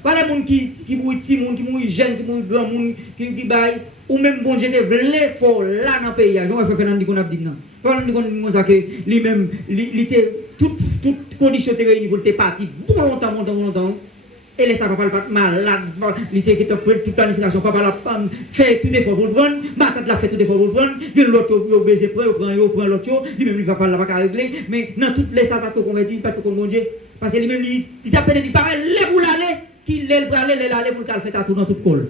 Pas les gens qui mourent petits, qui mourent jeunes, qui mourent grands, qui baillent. Ou même bon Dieu te laisser fort là dans le pays. Je vais faire un dit qu'on a dit non. Fernand dit qu'on a que lui-même, il était toutes conditions réunies pour te partir bon longtemps. Et les savants pas malade, l'idée qui est toute planification, papa la fait tout effort pour le prendre, ma tante l'a fait tout effort pour le prendre, l'autre au baiser près, au prend l'autre, lui-même il va pas la régler, mais dans toutes les savants qu'on va dire, pas de bon Dieu, parce que lui-même il t'a peine, il paraît, les pour l'aller, qu'il l'aile pour aller, pour le faire à tout dans toute colle.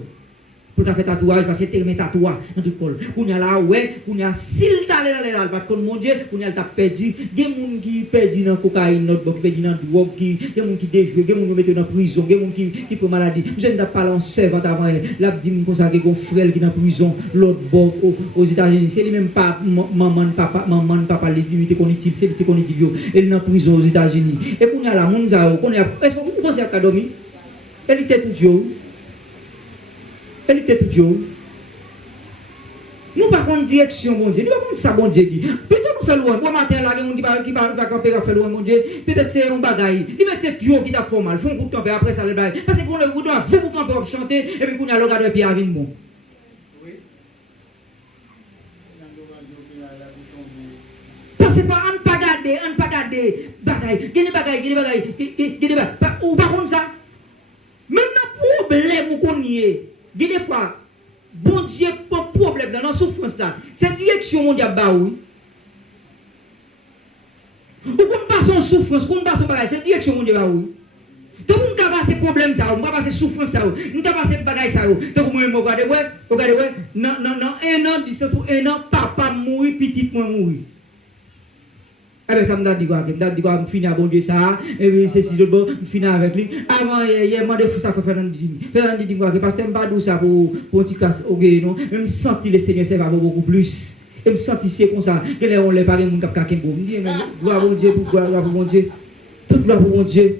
pour faire tatouage parce que tu mets tatouage dans tout col. On y a là ouais, on y a s'il t'allait là parce que mon Dieu, on y a t'a perdu, des gens qui perdu dans cocaïne, d'autres qui perdu dans drogue, des gens qui déjoué, des gens qui mettent dans prison, des gens qui pour maladie. Je ne pas en servant avant là dit comme ça que frère qui dans prison, l'autre bon aux États-Unis, c'est lui même pas maman papa lui qu'on utile, c'est lui qu'on utile et il dans prison aux États-Unis. Et qu'on y a là mon ça, qu'on y a est-ce que vous pensez à dormir? Elle était tout jour. Elle était tout jour. Nous pas contre direction, mon Dieu. Nous pas contre ça, mon Dieu dit. Peut-être nous faisons loin. Bon matin, là, il y a qui va camper à faire loin, mon Dieu. Peut-être c'est un bagaille. Il met ses pions qui t'a fait mal. Font pour camper après ça, le bagaille. Parce que vous doit vous camper pour chanter et puis vous avez le regard de pied à venir bon. Parce que on pas garder bagaille. Quel bagaille. Ou par contre ça. Maintenant, problème qu'on y est. Des fois, bon Dieu, pas problème dans la souffrance là. C'est direction mon diable baoui. Ou qu'on passe en souffrance, qu'on passe en bagage, c'est direction mon diable baoui. Donc on va passer problème ça, on va passer souffrance ça, on va passer bagage ça. Donc moi regardez ouais, non, un an, 17 pour un an, papa mourir, petit moi mourir. Alors ça me dit quoi? Je finis à bon Dieu ça, et puis c'est si je finis avec lui. Avant, hier, moi, ça fait Fernand dit quoi? Parce que je ne pas douce ça pour un petit casse au gay, non? Je me sens le Seigneur, ça va beaucoup plus. Je me sens c'est comme ça, que là, on ne l'a pas, mon cap caquin pour me dire, gloire pour Dieu, gloire pour mon Dieu. Toute gloire pour mon Dieu.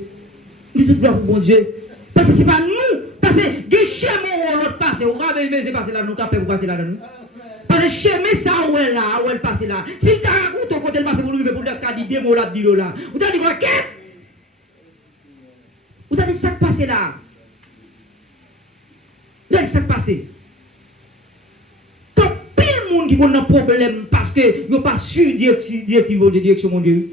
Toute gloire pour mon Dieu. Parce que ce n'est pas nous, parce que des chemins où l'autre passe, on va me passer là, nous capons pour passer là-dedans. Parce que chemin ça où elle passe là. Si tu as raconté ton côté, passe pour nous pour dire qu'il y a des mots là, là. Vous avez dit quoi? Vous avez dit ça qui passe là. Vous avez dit ça qui passe. Donc, pile de monde qui a un problème parce que vous pas su directive de direction mon Dieu.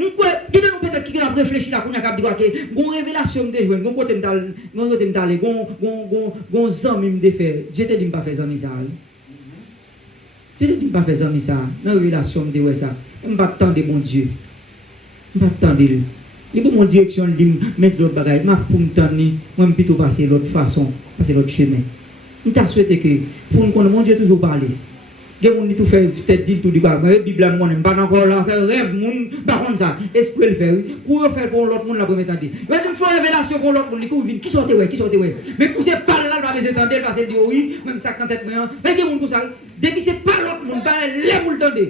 Nous peut-être qui a réfléchi là, qu'on a dit que une révélation de jouer, on côté m'taler, on zami me faire. Je te dis pas faire zami ça. Je te dis pas faire zami ça. Dans révélation de ouais ça. On pas attendre mon Dieu. On pas attendre lui. Il pour mon direction dit mettre l'autre bagaille, m'a pour me tendre, moi plutôt passer l'autre façon, passer l'autre chemin. On t'a souhaité que pour nous connaître mon Dieu toujours parler. Gen moun tout fait tête dit tout dit quoi Bible mon pas encore là faire rêve moun pas comme ça est-ce que le faire pour faire pour l'autre monde la première temps dit mais une fois révélation pour l'autre monde qui sortait ouais mais pour c'est pas là va les entendre parce que dit oui même ça quand tête mais gen moun pour ça depuis c'est pas l'autre monde pas les pour le tendre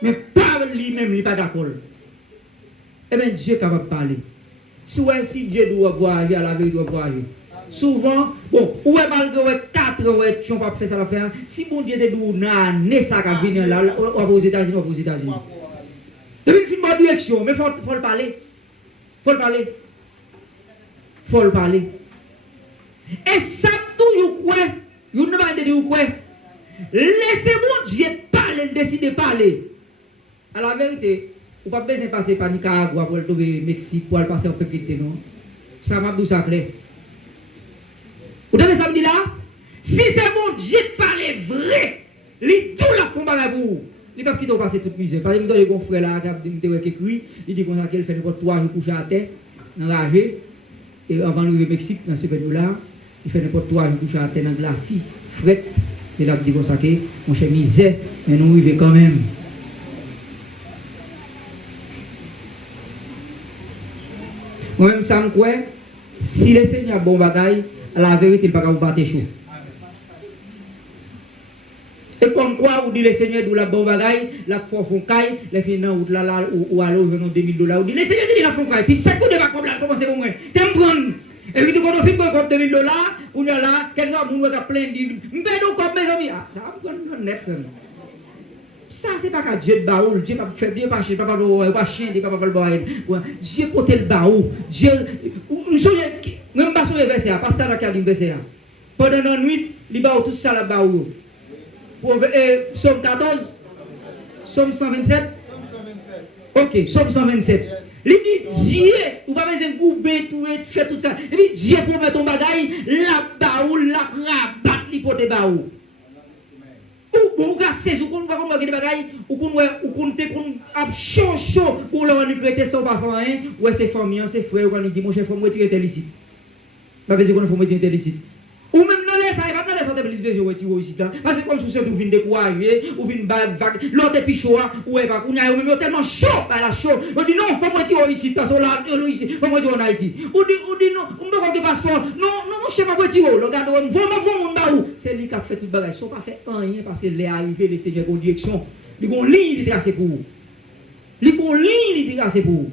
mais pas lui même il pas d'accord eh bien Dieu est capable de parler si Dieu doit voir à la vérité doit voir souvent, bon, ou est malgré 4 ans, tu n'as pas fait ça faire. Si bon Dieu te dit, non, ça va venir là, aux États-Unis, Depuis une bonne direction, mais il faut le parler. Faut le parler. Et ça, toujours quoi? Vous ne pas dire quoi? Laissez mon Dieu parler, décider de parler. À la vérité, vous n'avez pas besoin de passer par Nicaragua pour le Mexique, pour passer au Pékin, non? Ça m'a dit ça clair. Vous avez ça me dit là? Si c'est mon Dieu de parler vrai, il tout la fond par vous. Il ne va pas passer toute misère. Parce que je me dis, frère là, qui a écrit, il dit qu'on a fait n'importe 3 jours couché à terre, enragé. Et avant d'arriver au Mexique, dans ce pays-là, il fait n'importe 3 jours couché à terre dans le glacis, fret. Et là, il dit qu'on a fait, mon cher misère, mais nous arrivons quand même. Moi-même, ça me croit, si le Seigneur a bon bagaille, la vérité, il ne va pas vous battre chaud. Et comme quoi, vous dites le Seigneur de la bonne bagaille, la foncaille, les finances ou alors venons $2000. Vous dites le Seigneur dit la foncaille, puis ça coûte pas comme là, comment c'est pour moi? T'aimes prendre. Et puis tu connais film comme $2000, ou là, quelqu'un a plein de. Mais donc, comme mes amis, ça va prendre net, frère. Ça, c'est pas qu'à Dieu de baoul, Dieu pas fait bien, pas chien, pas chien, pas Dieu porte le baoul, Dieu. Même pas sur le verset, pasteur a dit le verset. Pendant la nuit, il va tout ça là-bas. Somme 14, Somme 127. Ok, Somme 127. Il dit Dieu, vous pas besoin de couper, tout, faire tout ça. Il dit Dieu pour mettre ton bagaille, là-bas, la rabat, il porte le baoul. Ou qu'on saisi, ou qu'on va comme des bagailles, ou qu'on a chaud, pour leur nucléaire sans pas faire rien, ou c'est famille, c'est frère, ou qu'on dit mon chef, moi tirer tel ici. Pas besoin qu'on faut mettre interlicite. Ou même non les ça va pas les sortir plus besoin retirer ici là parce que comme sous vous venez décourager ou venez vague l'autre puis chaud ou est pas on a même tellement chaud par la chaud on dit non faut retirer ici parce que là ici faut retirer en Haïti on dit non on me pas passeport non chez moi retirer regarde on va où c'est lui qui a fait tout bagage sont pas fait rien parce que les arrivé les seigneurs en direction ils ont ligne de tracé pour ils ont ligne de tracé pour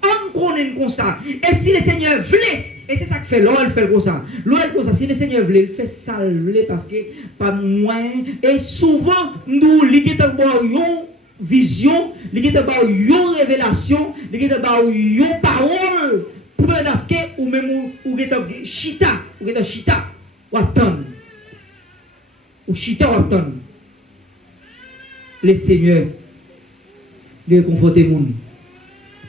on connaît comme ça et si le Seigneur voulait. Et c'est ça que fait l'or, il fait comme ça. L'or, comme ça. Si le Seigneur veut, il fait ça parce que pas moins. Et souvent, nous, il y a une vision, il y a une révélation, il y a une parole. Pour parce que, ou même, ou est chita, ou attendre. Ou chita, ou attendre. Le Seigneur, il conforte le monde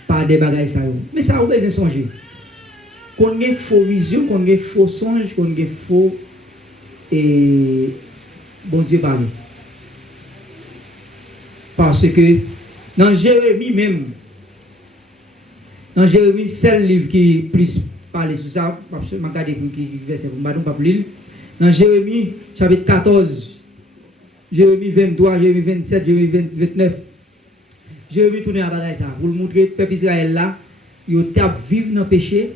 par des bagages. Mais ça, vous besoin songer. Qu'on ait faux vision, qu'on ait faux songe, qu'on ait faux et bon Dieu parle. Parce que dans Jérémie même, c'est le livre qui plus parle sur ça, je vais regarder qui verset, je ne vais pas lire. Dans Jérémie chapitre 14, Jérémie 23, Jérémie 27, Jérémie 29, Jérémie tourne à bagaille ça, pour le montrer, le peuple Israël là, il tape vivre dans le péché.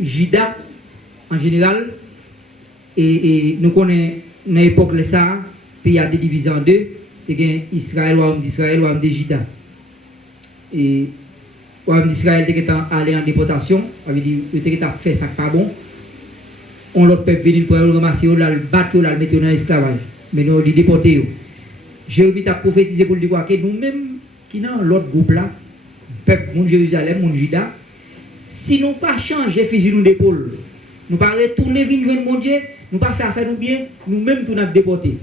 Juda en général et nous connaissons dans l'époque de ça puis il y a des divisions en deux il y a Israël ou d'Israël ou de Juda et ou d'Israël était allé en déportation avait dit il était fait ça pas bon on l'autre peuple venir pour le ramasser le battre le mettre dans l'esclavage mais nous les déporter Jérémie a prophétisé pour dire que nous-mêmes qui dans l'autre groupe là peuple mon Jérusalem mon Juda. Si nous ne pas changer fusil nous d'épaule, nous ne pas retourner venir joindre mon Dieu, nous ne pas faire affaire nous bien, nous-mêmes tout nous déporter.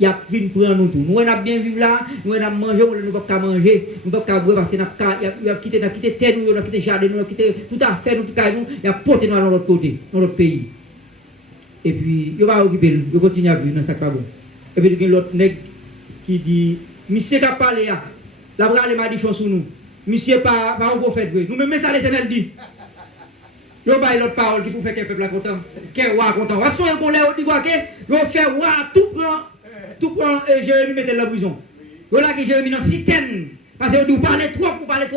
Il y a venu prendre nous tout. Nous avons bien vivre là, nous avons mangé, nous ne pouvons pas manger, nous ne pouvons pas boire parce que nous avons quitté terre, nous avons quitté jardin, nous avons quitté tout à fait, nous avons porté dans l'autre côté, dans notre pays. Et puis, il va occuper, il continue à vivre dans ça pas bon. Et puis, il y a l'autre nègre qui dit, monsieur qui a parlé là, la bras les malédictions sur nous. Monsieur pas un prophète vrai. Nous-mêmes, ça l'Éternel dit. Yo bail l'autre parole qui pour faire qu'un peuple content. Qu'un roi content. Wat son qu'on l'a dit quoi que yo fait roi tout prend Jérémie mettre la prison. Yo là que Jérémie dans citerne parce que nous parler trop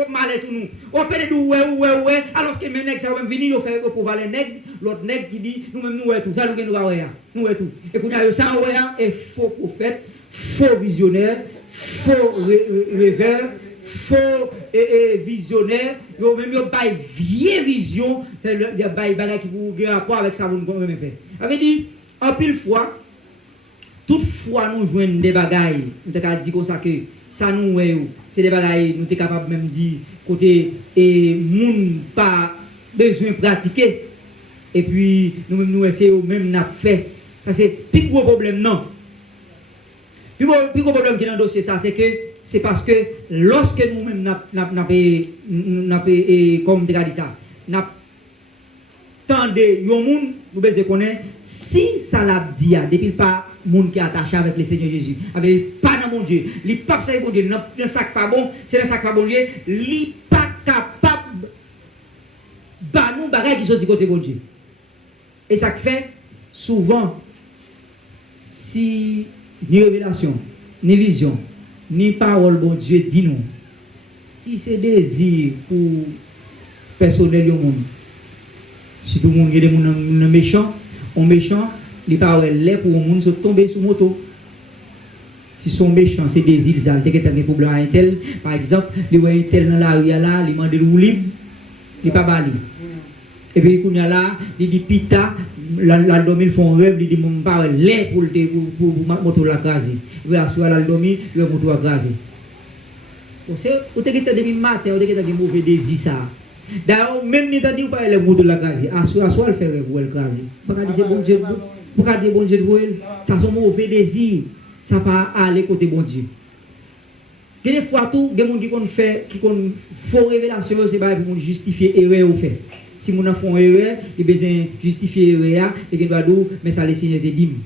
mal tout nous. On peut dire ouais alors que mes nèg ça même venir yo faire pour parler nèg l'autre nèg qui dit nous-mêmes nous tout ça nous va nous tout. Et qu'on a ça ouais et faux prophète, faux visionnaire, faux rêveur faux et visionnaire, yo même yo bail vieille vision, c'est le bail bagay qui vous rapport avec ça vous même fait. Avait dit en pile fois toutefois nous joignent des bagailles, nous t'a dit comme ça que ça nous c'est des bagailles nous t'es capable même dire côté et moun pas besoin pratiquer et puis nous même nous essayer même n'a fait parce que plus gros problème non. Plus gros problème qui est dans le dossier ça c'est que c'est parce que lorsque nous-mêmes n'a comme tu as dit ça, n'a tendé yon moun nous besoin connaître si ça l'a dit depuis pas monde qui est attaché avec le Seigneur Jésus, avec pas dans mon Dieu, li pas ça bon Dieu, dans sac pas bon, c'est dans sac pas bon Dieu, li pas capable ba nous bagay qui sont du côté bon Dieu. Et ça fait souvent si ni révélation, ni vision, ni parole bon Dieu dit nous. Si c'est désir pour personnel au monde, si tout le monde est des méchants, les paroles là pour le monde se tomber sous moto. Si sont méchants, c'est désir, ils ont des problèmes à un tel, par exemple, les voient un tel dans la rue là, ils demandent le libre, ils pas bali. Et puis quand là, il dit pita, la domi font rêve, il dit mon parole là pour moto la craser. Il va assurer la domi, il va moto la craser. C'est au te que demi matin, au te que mauvais désir ça. D'ailleurs même ni dit pas le moto la craser, assurer le faire pour le craser. Pas dire c'est bon Dieu. Pourquoi dire bon Dieu de vous? Ça sont mauvais désir, ça pas aller côté bon Dieu. Des fois tout, des gens qui fait qui faux révélation, c'est pas pour justifier erreur au fait. Si mon enfant fait erreur, il a besoin de justifier l'erreur, et il doit dire, mais ça les signes de dîme.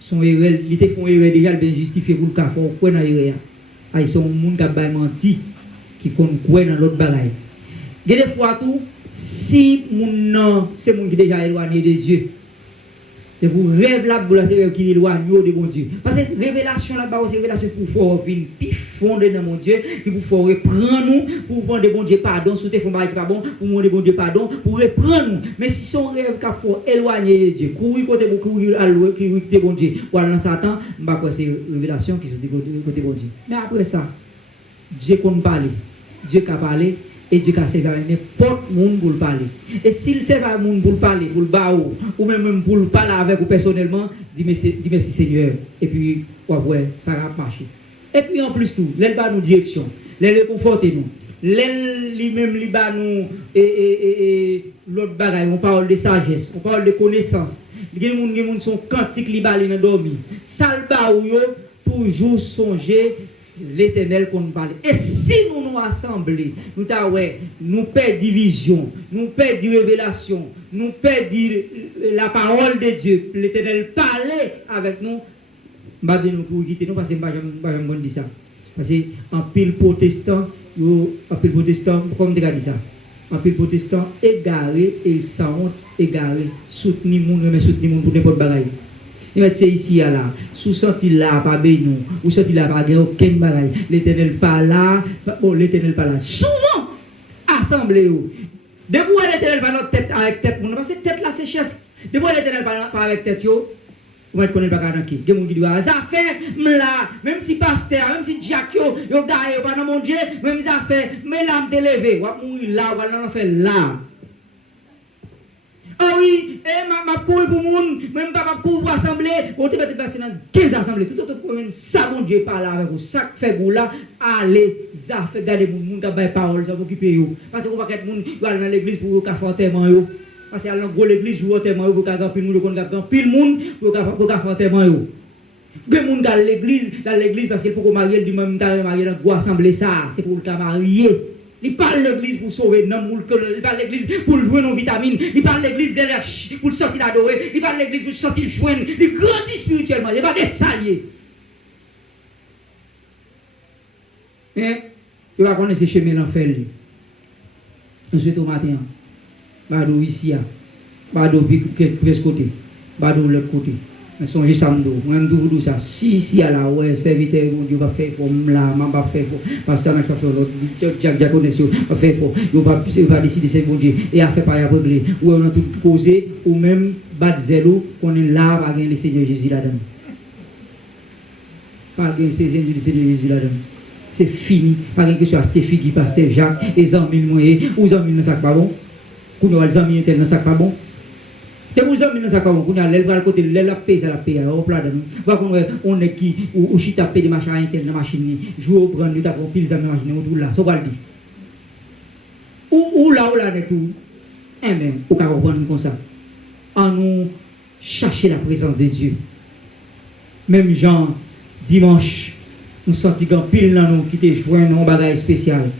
Son erreur, il te font erreur déjà, il doit justifier pour le cas, il faut quoi dans l'erreur. Ils sont des gens qui ont menti, qui ont quoi dans l'autre bagaille. Il y a des fois tout, si c'est mon qui déjà éloigné de Dieu. Et pour rêve là, c'est qui éloigne de mon Dieu. Parce que révélation là-bas, c'est révélation pour faire venir plus fondé dans mon Dieu, pour faire reprendre nous, pour demander bon Dieu pardon, si tu fais un pas bon, pour demander bon Dieu pardon, pour reprendre nous. Mais si son rêve qu'a faut éloigner de Dieu, courir côté pour courir à l'ouest, courir côté bon Dieu, ou à Satan, bah quoi c'est révélation qui sont côté bon Dieu. Mais après ça, Dieu compte parler, Dieu qui a parlé. Et Dieu a servi à n'importe monde pour parler. Et s'il sert à monde pour parler, pour le baou, ou même pour parler avec vous personnellement, dis merci Seigneur. Et puis, ouais, ça va marcher. Et puis en plus tout, l'aile va nous direction, l'aile conforte nous, l'aile lui-même lui va nous et l'autre bagaille, on parle de sagesse, on parle de connaissance. Les gens sont quantiques li bali dans dormi. Salba ou yo toujours songer l'Éternel qu'on parle. Et si nous nous assemblons, nous perdons division, nous perdons révélation, nous perdons la parole de Dieu, l'Éternel parlait avec nous, nous pour quitter nous parce que je ne dis ça. Parce qu'en pile protestant, comme tu as dit ça, en pile protestant, égaré et sans honte, égaré, soutenir le monde pour n'importe bagaille. Il va ici là, sous senti là, pas bénou, ou senti là, pas aucun bagaille. L'Éternel pas là, bon, l'Éternel pas là. Souvent, assemblée, de voir l'Éternel pas notre tête avec tête, parce que tête là c'est chef. De voir l'Éternel pas avec tête, vous ne connaissez pas qui. Il y a des gens qui disent, ça fait, là, même si pasteur, même si Jacques, yo gagne, pas dans mon Dieu, même ça fait, mais l'âme te lever, ou va mourir là, ou va faire là. Ah oui, ma cour pour moun, même pas ma cour pour assemblée, on te va passer dans 15 assemblées, tout autre problème, ça bon Dieu parle avec vous, ça fait vous là, allez, ça fait garder moun qui a parole, ça m'occuper yo. Parce qu'on va qu'être moun, yo aller dans l'église pour faire enterrement yo. Parce qu'à dans l'église joue enterrement yo pour faire pile moun, pour faire pile moun pour faire enterrement yo. Des moun dans l'église parce que pour marier, il dit même marier dans une assemblée ça, c'est pour le marier. Il parle l'église pour sauver l'homme, il parle l'église pour jouer nos vitamines, il parle l'église pour sortir d'adorer, il parle l'église pour sortir joindre, il grandit spirituellement, il n'est pas des saliers. Il va connaître ce chemin l'enfer. On souhaite au matin, Bado ici, Bado de côté, Bado de l'autre côté. Songez samedi, moi je vous dis ça. Si ici à la ouais, serviteur, mon Dieu va faire pour là, maman va faire pour, pasteur va faire l'autre, Jack connaissez, va faire pour, il va décider c'est mon Dieu et à faire pas y régler. Ou on a tout posé, ou même bat zélo, qu'on est là, va gagner le Seigneur Jésus là-dedans. Pas gagner le Seigneur Jésus là-dedans. C'est fini. Pas gagner que ce soit Stéphie, pasteur Jacques, et Zambie moyen, ou Zambie dans sac pas bon, qu'on a les amis internes dans sac pas bon. Et vous avez mis ça comme vous avez le côté de la paix, ça la paix, au plat de nous. On est qui, ou chita paix de machin interne, la machine, jouer au prendre, nous avons pile de machine, ou tout là, ça va le dire. Ou là, n'est tout. Eh bien, on peut comprendre comme ça. En nous chercher la présence de Dieu. Même Jean, dimanche, nous sentons qu'un pile dans nous qui te joint un bagage spécial.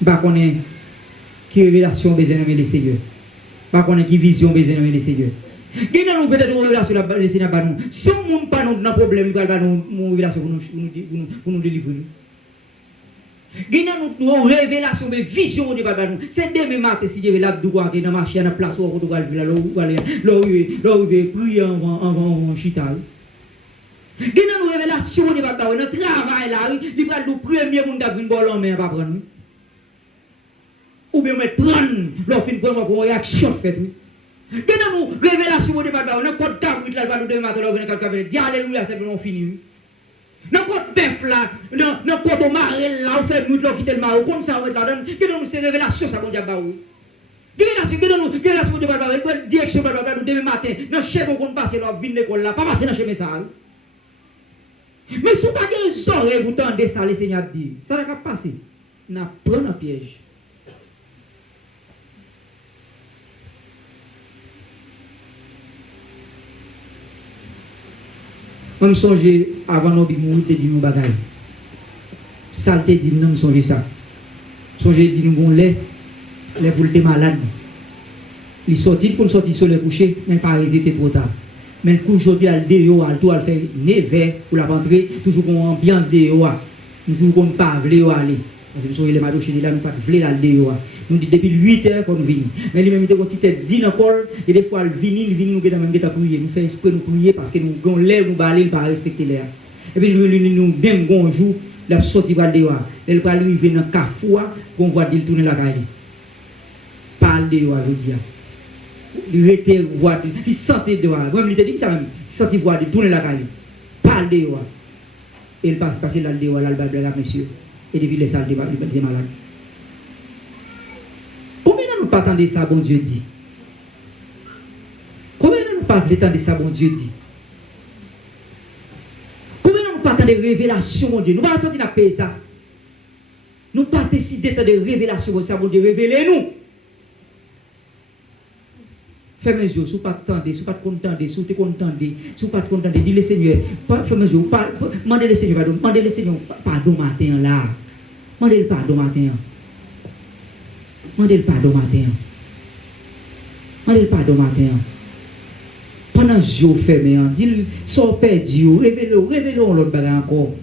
Bah, qu'on est, qui révélation besoin de le Seigneur. Par contre, qui vision besoin de Seigneur. Qui nous peut-être une relation avec le Seigneur. Si on n'a pas de problème, il va y avoir une relation pour nous délivrer. Qui nous une révélation, une vision de nous. C'est demain matin, si Dieu veut l'abdouer, qui est dans la marché, dans la place où on va aller, là où il veut prier avant Chital. Qui nous une révélation de notre travail là, il va nous premier monde qui a une bonne main à prendre. Ou bien mettre prendre leur fin pour une réaction faite. Quand nous révélation de Baba, on a code cabrit là, nous demain matin, on va venir dire alléluia, c'est bon fini. Dans code bœuf là, dans code marel là, on fait nous là quitter le marou, comme ça on est là-dedans. Quand nous c'est révélation ça bon dia ba oui. Révélation de Baba, direction Baba nous demain matin, dans chemin qu'on passe là, venir l'école là, pas passer dans chemin ça. Mais si pas des oreilles vous tendez ça le Seigneur dit, ça va passer. N'a prendre un piège. On me songe avant nos bimous, te dit nous bagaille. Ça te dit nous songe ça. Songe dit nous gon lait pour le malade. Il sortit pour sortir sur le coucher, mais pas hésiter trop tard. Mais le coup aujourd'hui al dehors, al tout al faire 9h pour la rentrer, toujours con ambiance dehors. Nous toujours comme pas vle aller. Parce que les marochés là, nous pas voulu la dehors. Nous dit depuis 8 heures qu'on vient. Mais lui-même, il était dit encore, et des fois, il vient, nous même prier. Nous faisons exprès de prier parce que nous avons l'air, nous baler, pas respecter l'air. Et puis nous, même un jour, il a sorti par dehors. Il va lui venir dans le carrefour, qu'on voit il tourner la caille. Parle dehors, je dis. Il était voir, il sentait dehors. Moi, il dit ça même, il sentait voir, il tourner la caille. Parle dehors. Et il passe là dehors, là, le blague, monsieur. Et depuis les salles des malades. Combien de nous pas attendre ça, bon Dieu dit? Combien de nous pas attendre ça, bon Dieu dit? Combien de nous pas attendre des révélations, mon Dieu? Nous pas sentir la paix ça. Nous pas décider de révélations, bon Dieu, révélez-nous. Fais mes yeux, si vous pas attendre, si vous pas content, si vous êtes content, si vous pas content, dis le Seigneur, fais mes yeux, demandez le Seigneur pardon, demandez le Seigneur pardon matin là. Demandez le pardon matin. Demandez le pardon matin. Demandez le pardon matin. Pendant que je fermé, dis-le, sort perdu, révélez-le l'autre bagarre encore.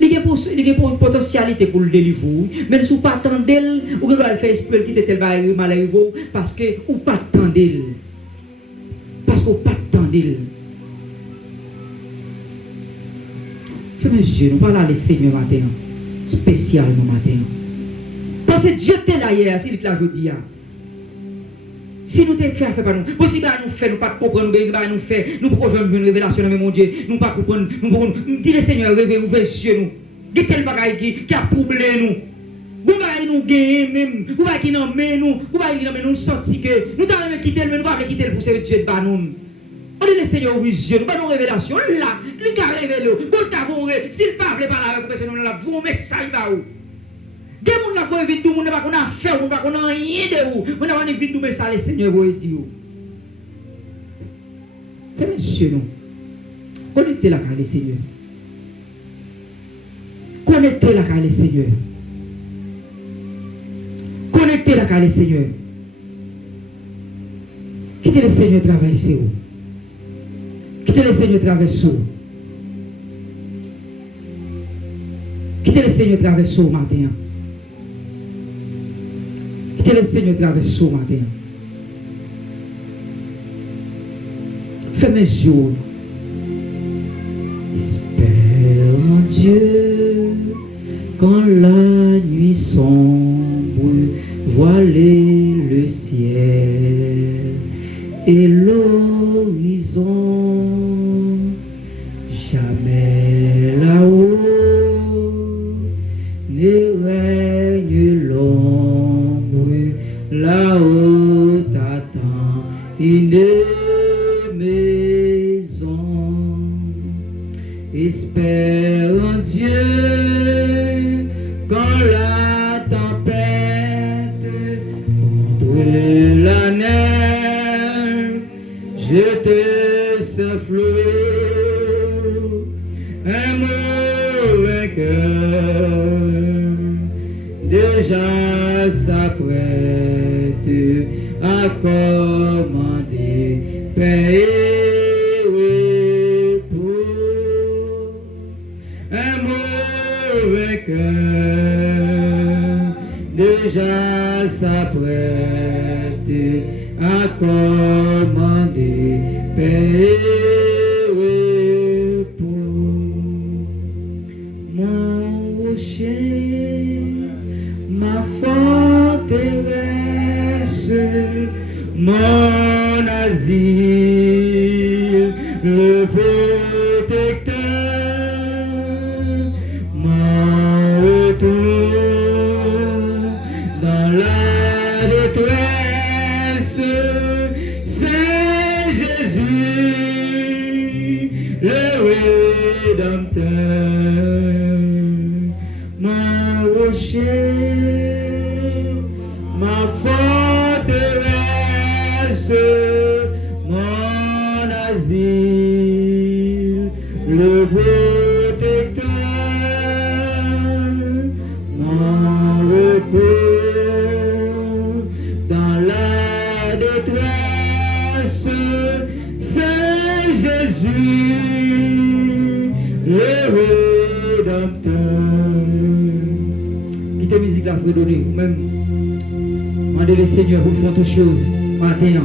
Il y a une potentialité pour le délivrer, mais si vous pas attendre, vous devez faire esprit qui était mal parce que vous pas attendre. Parce que vous pas attendre. Fais mes yeux, nous parlons le Seigneur matin, spécialement matin. Parce que Dieu t'est là hier, c'est là aujourd'hui. Si nous t'es fait par nous, possible nous faire, nous pas comprendre, nous faire, nous pouvons jamais une révélation, mais mon Dieu, nous pas comprendre, nous pouvons dire le Seigneur, réveille, ouvre les yeux nous. Qu'est-ce quel bagaille qui a troublé nous? Vous va nous gagner même, vous va qui nous met nous, vous va qui nous sentir que nous t'avons quitté, mais nous pas quitter pour servir Dieu de banon. On dit le Seigneur ouvre les yeux, nous pas nos révélations là, lui qui a révélé, vous t'avouez, s'il parle pas la personne là, vous message va où? Des gens là qui viennent tout le monde pas qu'on a fait, on pas qu'on a rien de où. On a envie de nous ça le Seigneur vous dit. Monsieur nous. Connectez la carrière Seigneur. Connectez la carrière Seigneur. Connectez la carrière Seigneur. Quittez le Seigneur travailler sur vous. Quittez le Seigneur travailler sur vous. Quittez le Seigneur travailler sur vous matin. Quittez le Seigneur travailler sur vous matin. Fais mes yeux. Espère mon Dieu quand la nuit sombre voilait le ciel et l'horizon. Jamais là-haut ne règne l'ombre, là-haut t'attend une maison. Espère en Dieu quand la tempête contre la neige jette ce flot, un mauvais cœur déjà s'apprête à commander paix et repos. Un mauvais cœur déjà s'apprête à commander paix et repos. Mon rocher, ma forteresse, mon asile, le protecteur, mon retour dans la détresse, c'est Jésus, le Rédempteur, mon rocher, ma forteresse, mon asile, le protecteur, mon repos dans la détresse, c'est Jésus, le Rédempteur. quitter la musique, la fredonner, ou même, demandez le Seigneur pour faire toute chose, matin.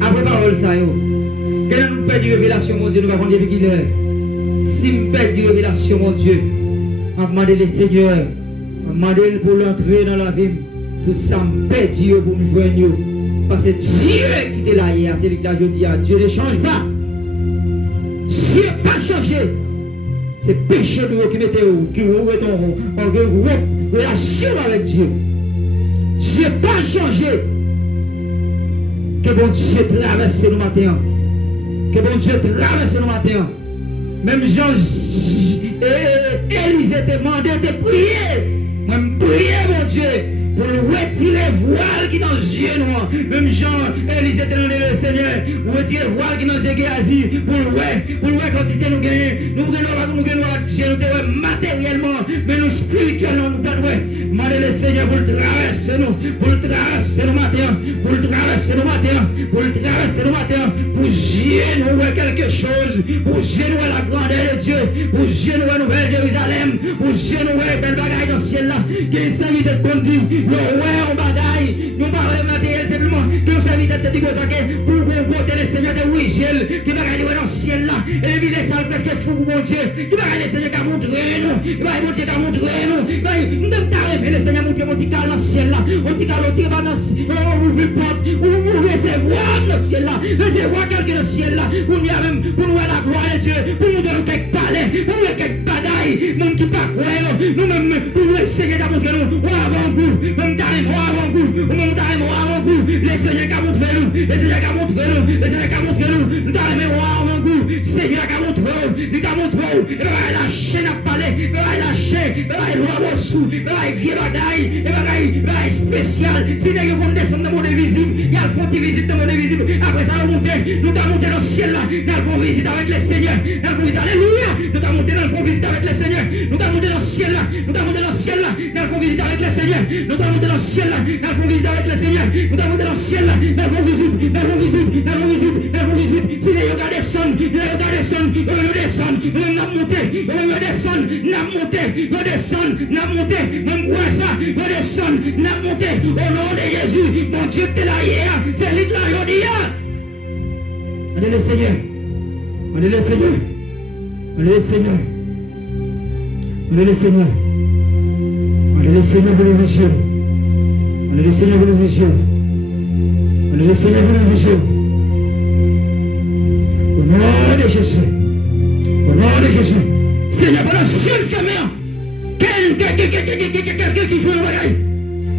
Après parole, ça, yo. Quand nous perdons révélation, mon Dieu, nous ne pouvons pas dire qu'il est. Si nous perdons révélation, mon Dieu, on va demander le Seigneur, on va demander pour l'entrer dans la vie. Tout ça me perd Dieu pour me joindre. Parce que Dieu qui était là hier, c'est lui qui a dit, Dieu ne change pas. Dieu n'a pas changé. C'est péché de vous qui mettez qui vous en relation avec Dieu. Dieu n'a pas changé. Que bon Dieu traverse nos matins. Que bon Dieu traverse nos matins. Même Jean Élisée te demandé de prier. Même prier, mon Dieu, pour retirer le voile qui est dans les yeux noirs. Même Jean Élisée te demandé le Seigneur, retirer le voile qui est dans les yeux Géasi. Pour le quantité nous gagner. Nous gagnons matériellement, mais nous spirituellement nous gagnons. Demandez le Seigneur pour le traverser nous, pour le traverser nos matins, pour le traverser nos matins, pour le traverser nos matins, pour gérer nous quelque chose, pour gérer nous la grandeur de Dieu, pour gérer nous nouvelle Jérusalem, pour gérer nous belle bagaille dans le ciel là, qui s'invite de conduire, nous en bagaille, nous parlons matériel simplement, qui nous s'invite de dire pour côté le Seigneur de Wigel, qui va aller dans le ciel là, et il est ça presque fou pour mon Dieu, qui va aller le Seigneur qui a montré nous, il va monter qui a montré nous, il va mais le Seigneur montre mon petit cal dans le ciel là, mon petit cal, on tire dans on ouvre une porte, on recevoir dans le ciel là, recevoir quelqu'un dans le ciel là, pour nous même, pour nous la gloire de Dieu, pour nous donner quelques palais, pour nous quelques bagailles, même qui pas croire, nous même, pour nous le Seigneur qui a montré nous, avant-goût, même t'arrives avant-goût, même t'arrives avant-goût, le Seigneur qui a montré nous, le Seigneur qui a montré nous, le Seigneur qui a montré nous, nous t'arrives avant-goût, Seigneur qui a montré nous, il t'a montré nous, il va lâcher la palais, il va lâcher, il va loin au sous, il va vieux bagaille, il va spécial, si les gens vont descendre dans le monde invisible, il y a le fond qui visite dans le monde invisible, après ça on monte, nous t'avons monté dans le ciel là, nous avons visité avec le Seigneur, nous avons visité, alléluia, nous t'avons monté dans le fond visiter avec le Seigneur, nous t'avons monté dans le ciel là, nous t'avons monté dans le ciel là, nous avons visité avec le Seigneur, nous t'avons monté dans le ciel là, nous avons visité avec le Seigneur, nous t'avons monté dans le ciel là, nous avons visité, nous avons visité, nous avons visité, nous avons visité, si les gens descendent, nous descendons, nous descendons, nous avons monté, nous descendons, nous avons monté, nous descendons, nous avons monté, même quoi ça, nous descendons, nous avons monté, au nom de Jésus, mon Dieu t'es là hier, c'est lui qui l'a dit hier. Allez le Seigneur, allez le Seigneur, allez le Seigneur, allez le Seigneur, allez le Seigneur pour le vision, allez le Seigneur pour le vision, allez le Seigneur pour le vision. Au nom de Jésus, au nom de Jésus, Seigneur, pour la seule famille, quelqu'un qui joue un bagaille,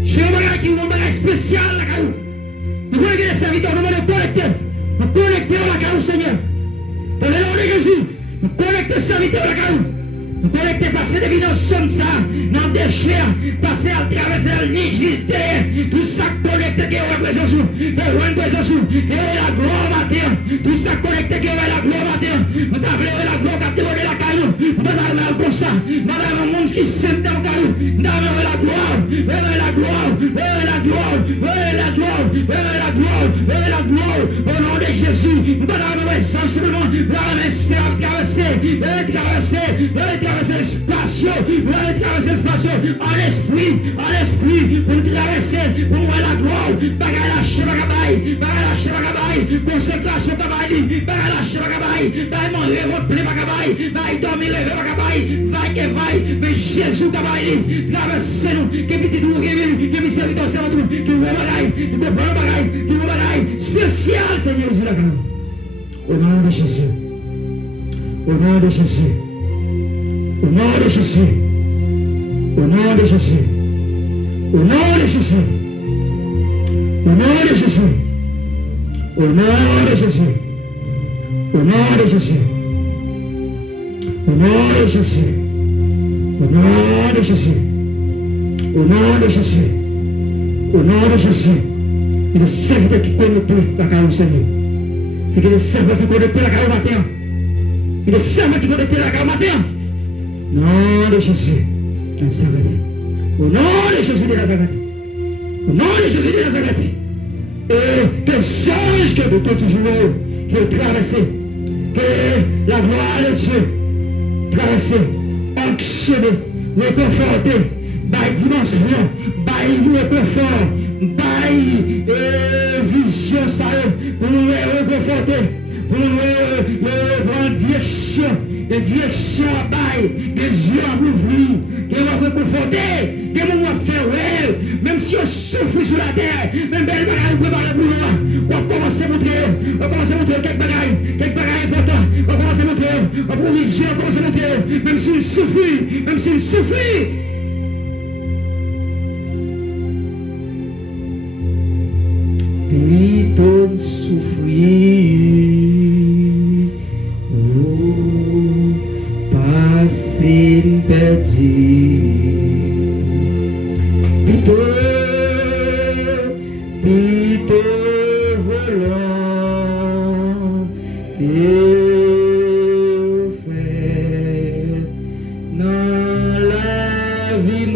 joue un bagaille qui joue un bagaille spécial la caillou. Nous voulons que les serviteurs nous connecter à la caillou, Seigneur. Dans le nom de Jésus, nous connecter les serviteurs à la caillou. Nous connecter, passer des vies dans somme ça, dans des chairs, passer à traverser le nid, tout ça connecté qui est la présence, qui est la gloire matin, tout ça connecté qui est la gloire matin, nous avons la gloire qui est la caillou, nous avons pour ça, nous avons un monde qui s'aime dans le caillou, nous avons la gloire, la gloire, la gloire, la gloire, la gloire, la gloire, au nom de Jésus, nous avons simplement, nous avons traverser l'espace, vous allez traverser l'espace en esprit, pour traverser, pour voir la gloire, bagarre lâcher bagaille, consécration bagaille, bagarre lâcher bagaille, bagarre manger votre plaie bagaille, bagarre dormir bagaille, vaille, mais Jésus bagaille, traversez nous, qui petit tour, qui me servit dans ce monde, qui vous bagaille, qui vous bagaille, spécial Seigneur Jésus la gloire. Au nom de Jésus, au nom de Jésus. Au nom de Jésus, au nom de Jésus, au nom de Jésus, au nom de Jésus, au nom de Jésus, au nom de Jésus, au nom de Jésus, au nom de Jésus, au nom de Jésus, au nom de Jésus, il est le serviteur qui connecte la carrière Seigneur. Il est le serviteur qui connecte la carrière matin. Il est le serviteur qui connecte la carrière matin. Nom de Jésus, Nazareth. Au nom de Jésus de Nazareth. Au nom de Jésus de Nazareth. Et que songe que de toujours qui est traversé, que la gloire de Dieu traversé, actionné, réconforté, by dimension, by confort, by vision, ça, pour nous réconforter, pour nous prendre direction, des directions à bail, des yeux à ouvrir, qui vont réconforter, qui vont faire réel, même si on souffre sur la terre, même belle bagaille, on prépare pour nous, on commence à montrer quelques bagailles importants, on commence à montrer, on provision, on commence à montrer, même s'il souffre, plutôt souffrir. Passé perdu, plutôt volant et fait dans la vie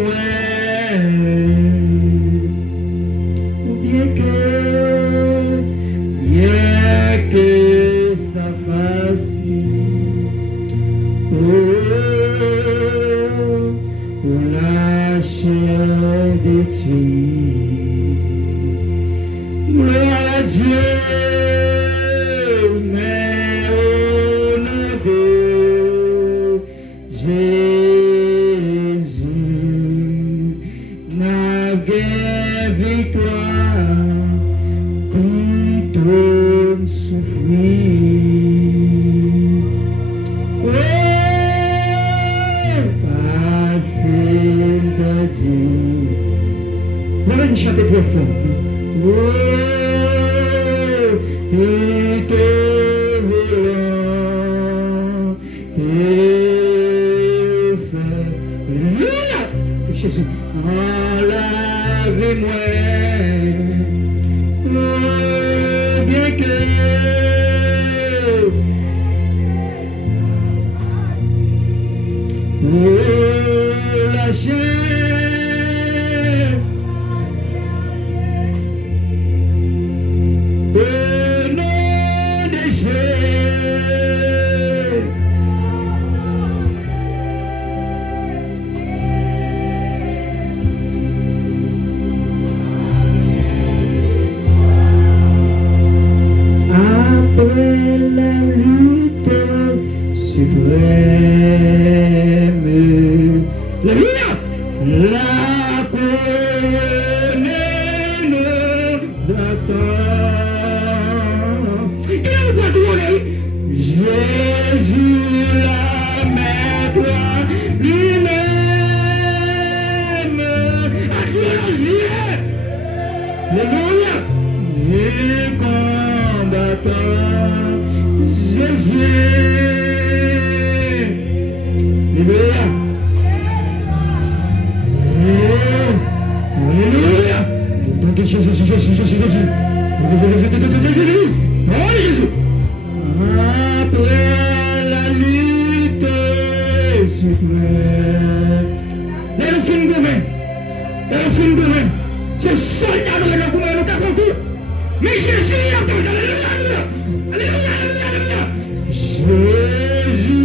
ou bien que ça fasse. La chair détruite, gloire à Dieu, mais au nom de Jésus, n'a guère victoire, plutôt souffrir. On va chanter très fort. Oh, et te volant, tes frères. Alléluia! Jésus, enlève-moi. Oh, bien que la chair. Après la lutte suprême, la couronne nous attend. Jésus la maître lui-même a glorifié. Alléluia. J'ai combattant Jésus. Alléluia. Alléluia. Donc Jésus. Oh Jésus. Après la lutte suprême, les films de main, c'est soldat de la commune de Kakoku. Mais Jésus est en train de alléluia. Jésus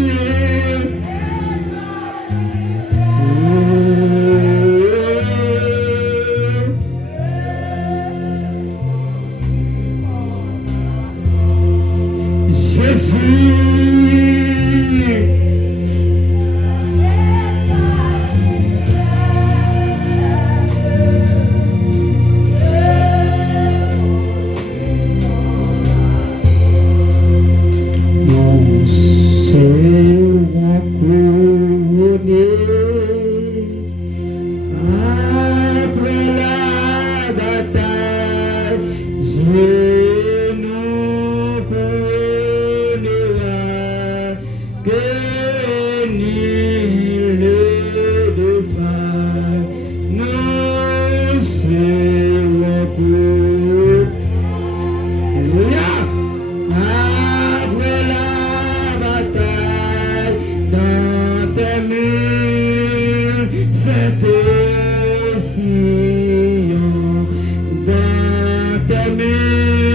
Sion, dans tes murs.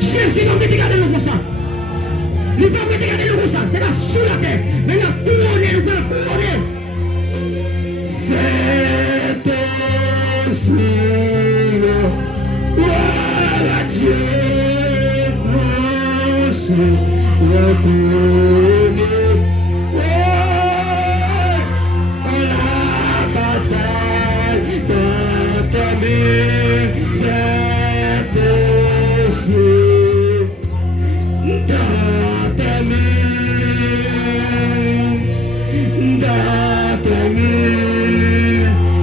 Jésus n'a pas regardé nous comme ça. Il n'a pas regardé nous comme ça. C'est pas sous la terre. Mais il a couronné, nous allons couronner. C'est possible. Voilà Dieu. La bataille dans ta vie, c'est possible. Dans ta vie,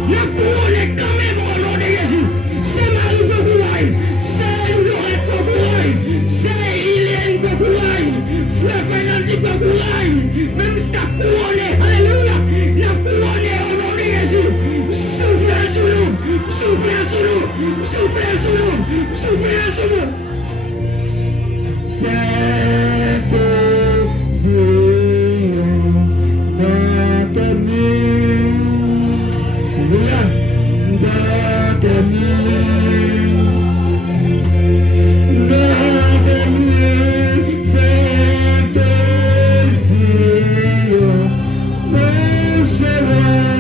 la couronne est quand même au nom de Jésus. C'est Marie Bogouaï, c'est Laurent Bogouaï, c'est Hélène Bogouaï, Frère Fernand Bogouaï, même si tu as couronné, alléluia, la couronne est au nom de Jésus. Soufflez sur nous, soufflez sur nous, soufflez sur nous, soufflez sur nous. C'est possible dans ta vie, dans ta vie, c'est possible, mon Seigneur.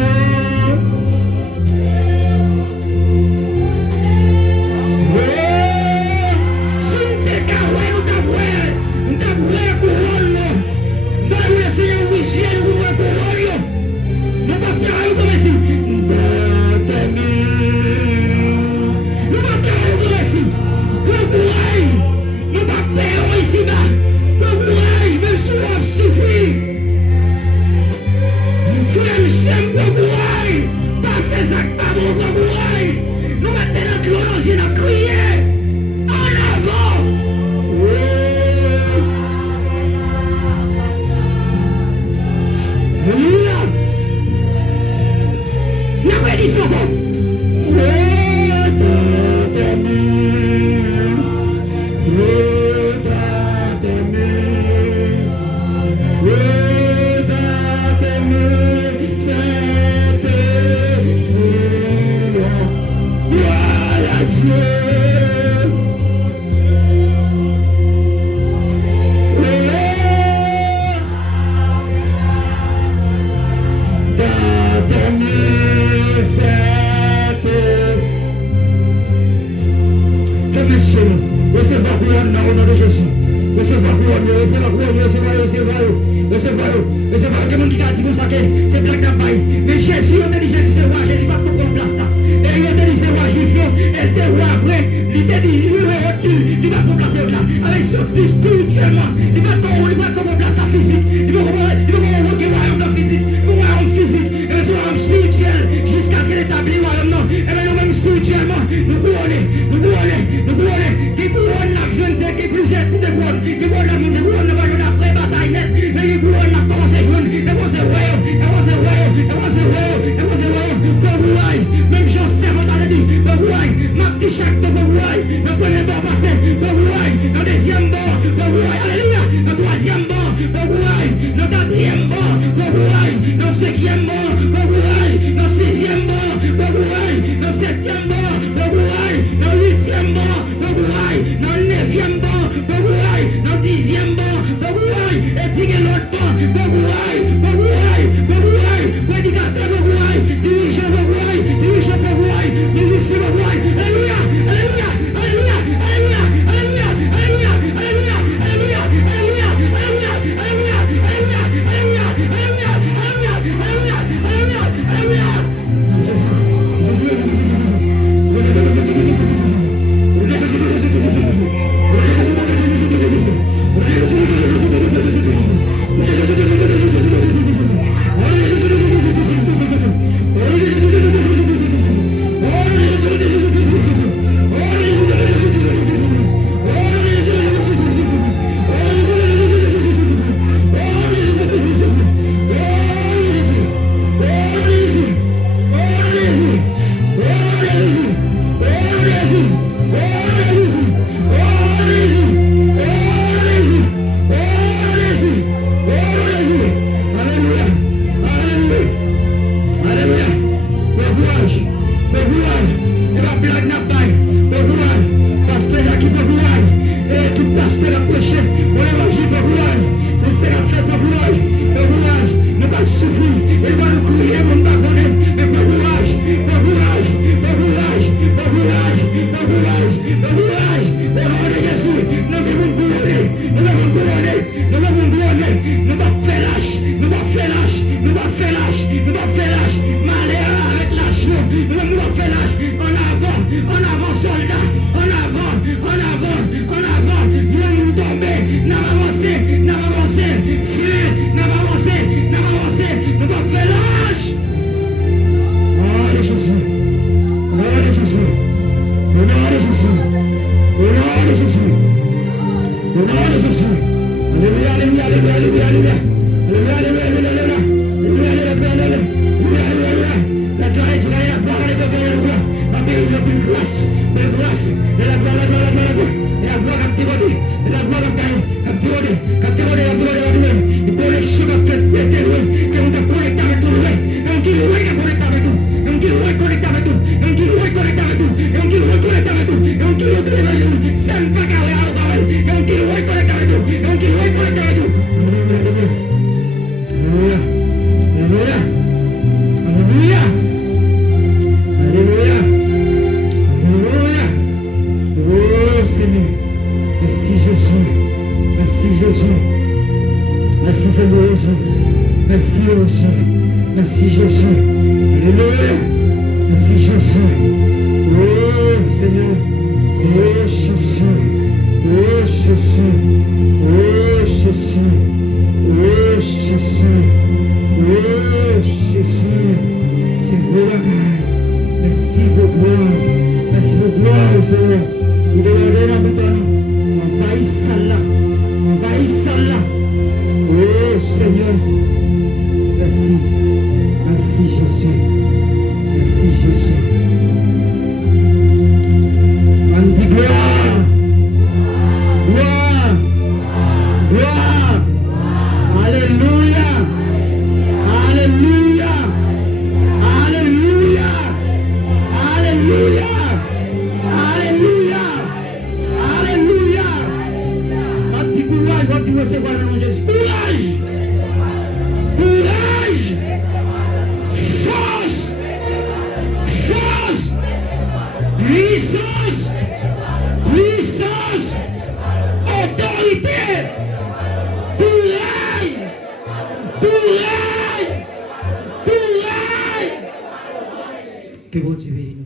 Dans pas souffrir, il va nous crier comme pas connaître, mais bon courage, bon courage, bon courage, bon courage, bon courage, bon courage, au nom de Jésus, nous devons couronner, nous devons couronner, nous devons couronner, nous devons faire lâche, nous devons faire lâche, nous devons faire lâche, nous devons faire lâche, malheur avec lâche, nous devons faire lâche, en avant soldat, en avant, en avant, en avant, nous tomber, nous avancer, fuir, nous avancer, nous devons faire lâche. Oh les Jésus, oh les Jésus, oh les Jésus, oh les Jésus, oh les Jésus, alléluia, alléluia, alléluia, alléluia, alléluia, alléluia, alléluia, alléluia, la gloire est là, la gloire est là, la grâce, la grâce, la gloire, la gloire, la gloire, la gloire captivée, la gloire captivée, une connexion qui fait péter loin, que on t'a connecté avec tout loin, on qui loin est connecté avec tout, on qui loin connecté avec tout, on qui loin connecté avec tout, on qui loin connecté avec tout, on qui loin connecté avec tout, c'est un pas carré à l'autre, on qui loin connecté avec tout, on qui loin connecté avec tout. Alléluia, alléluia, alléluia, alléluia, alléluia. Oh Seigneur, merci Jésus, merci Jésus, merci Seigneur Jésus, merci Jésus, merci Jésus, alléluia, merci Jésus. Oh Seigneur, oh Jésus, oh Jésus, oh Jésus, oh Jésus, oh Jésus, c'est gloire. Merci pour gloire, Seigneur. Nous demandons maintenant, envahisse là. Oh Seigneur, merci, merci Jésus, merci Jésus. On dit gloire, gloire, gloire, alléluia, alléluia, alléluia, alléluia, alléluia, alléluia. Un petit courage, quand tu recevoir le nom de Jésus. Courage, courage, force, force, puissance, puissance, autorité, courage, courage, courage. Que bon Dieu bénisse.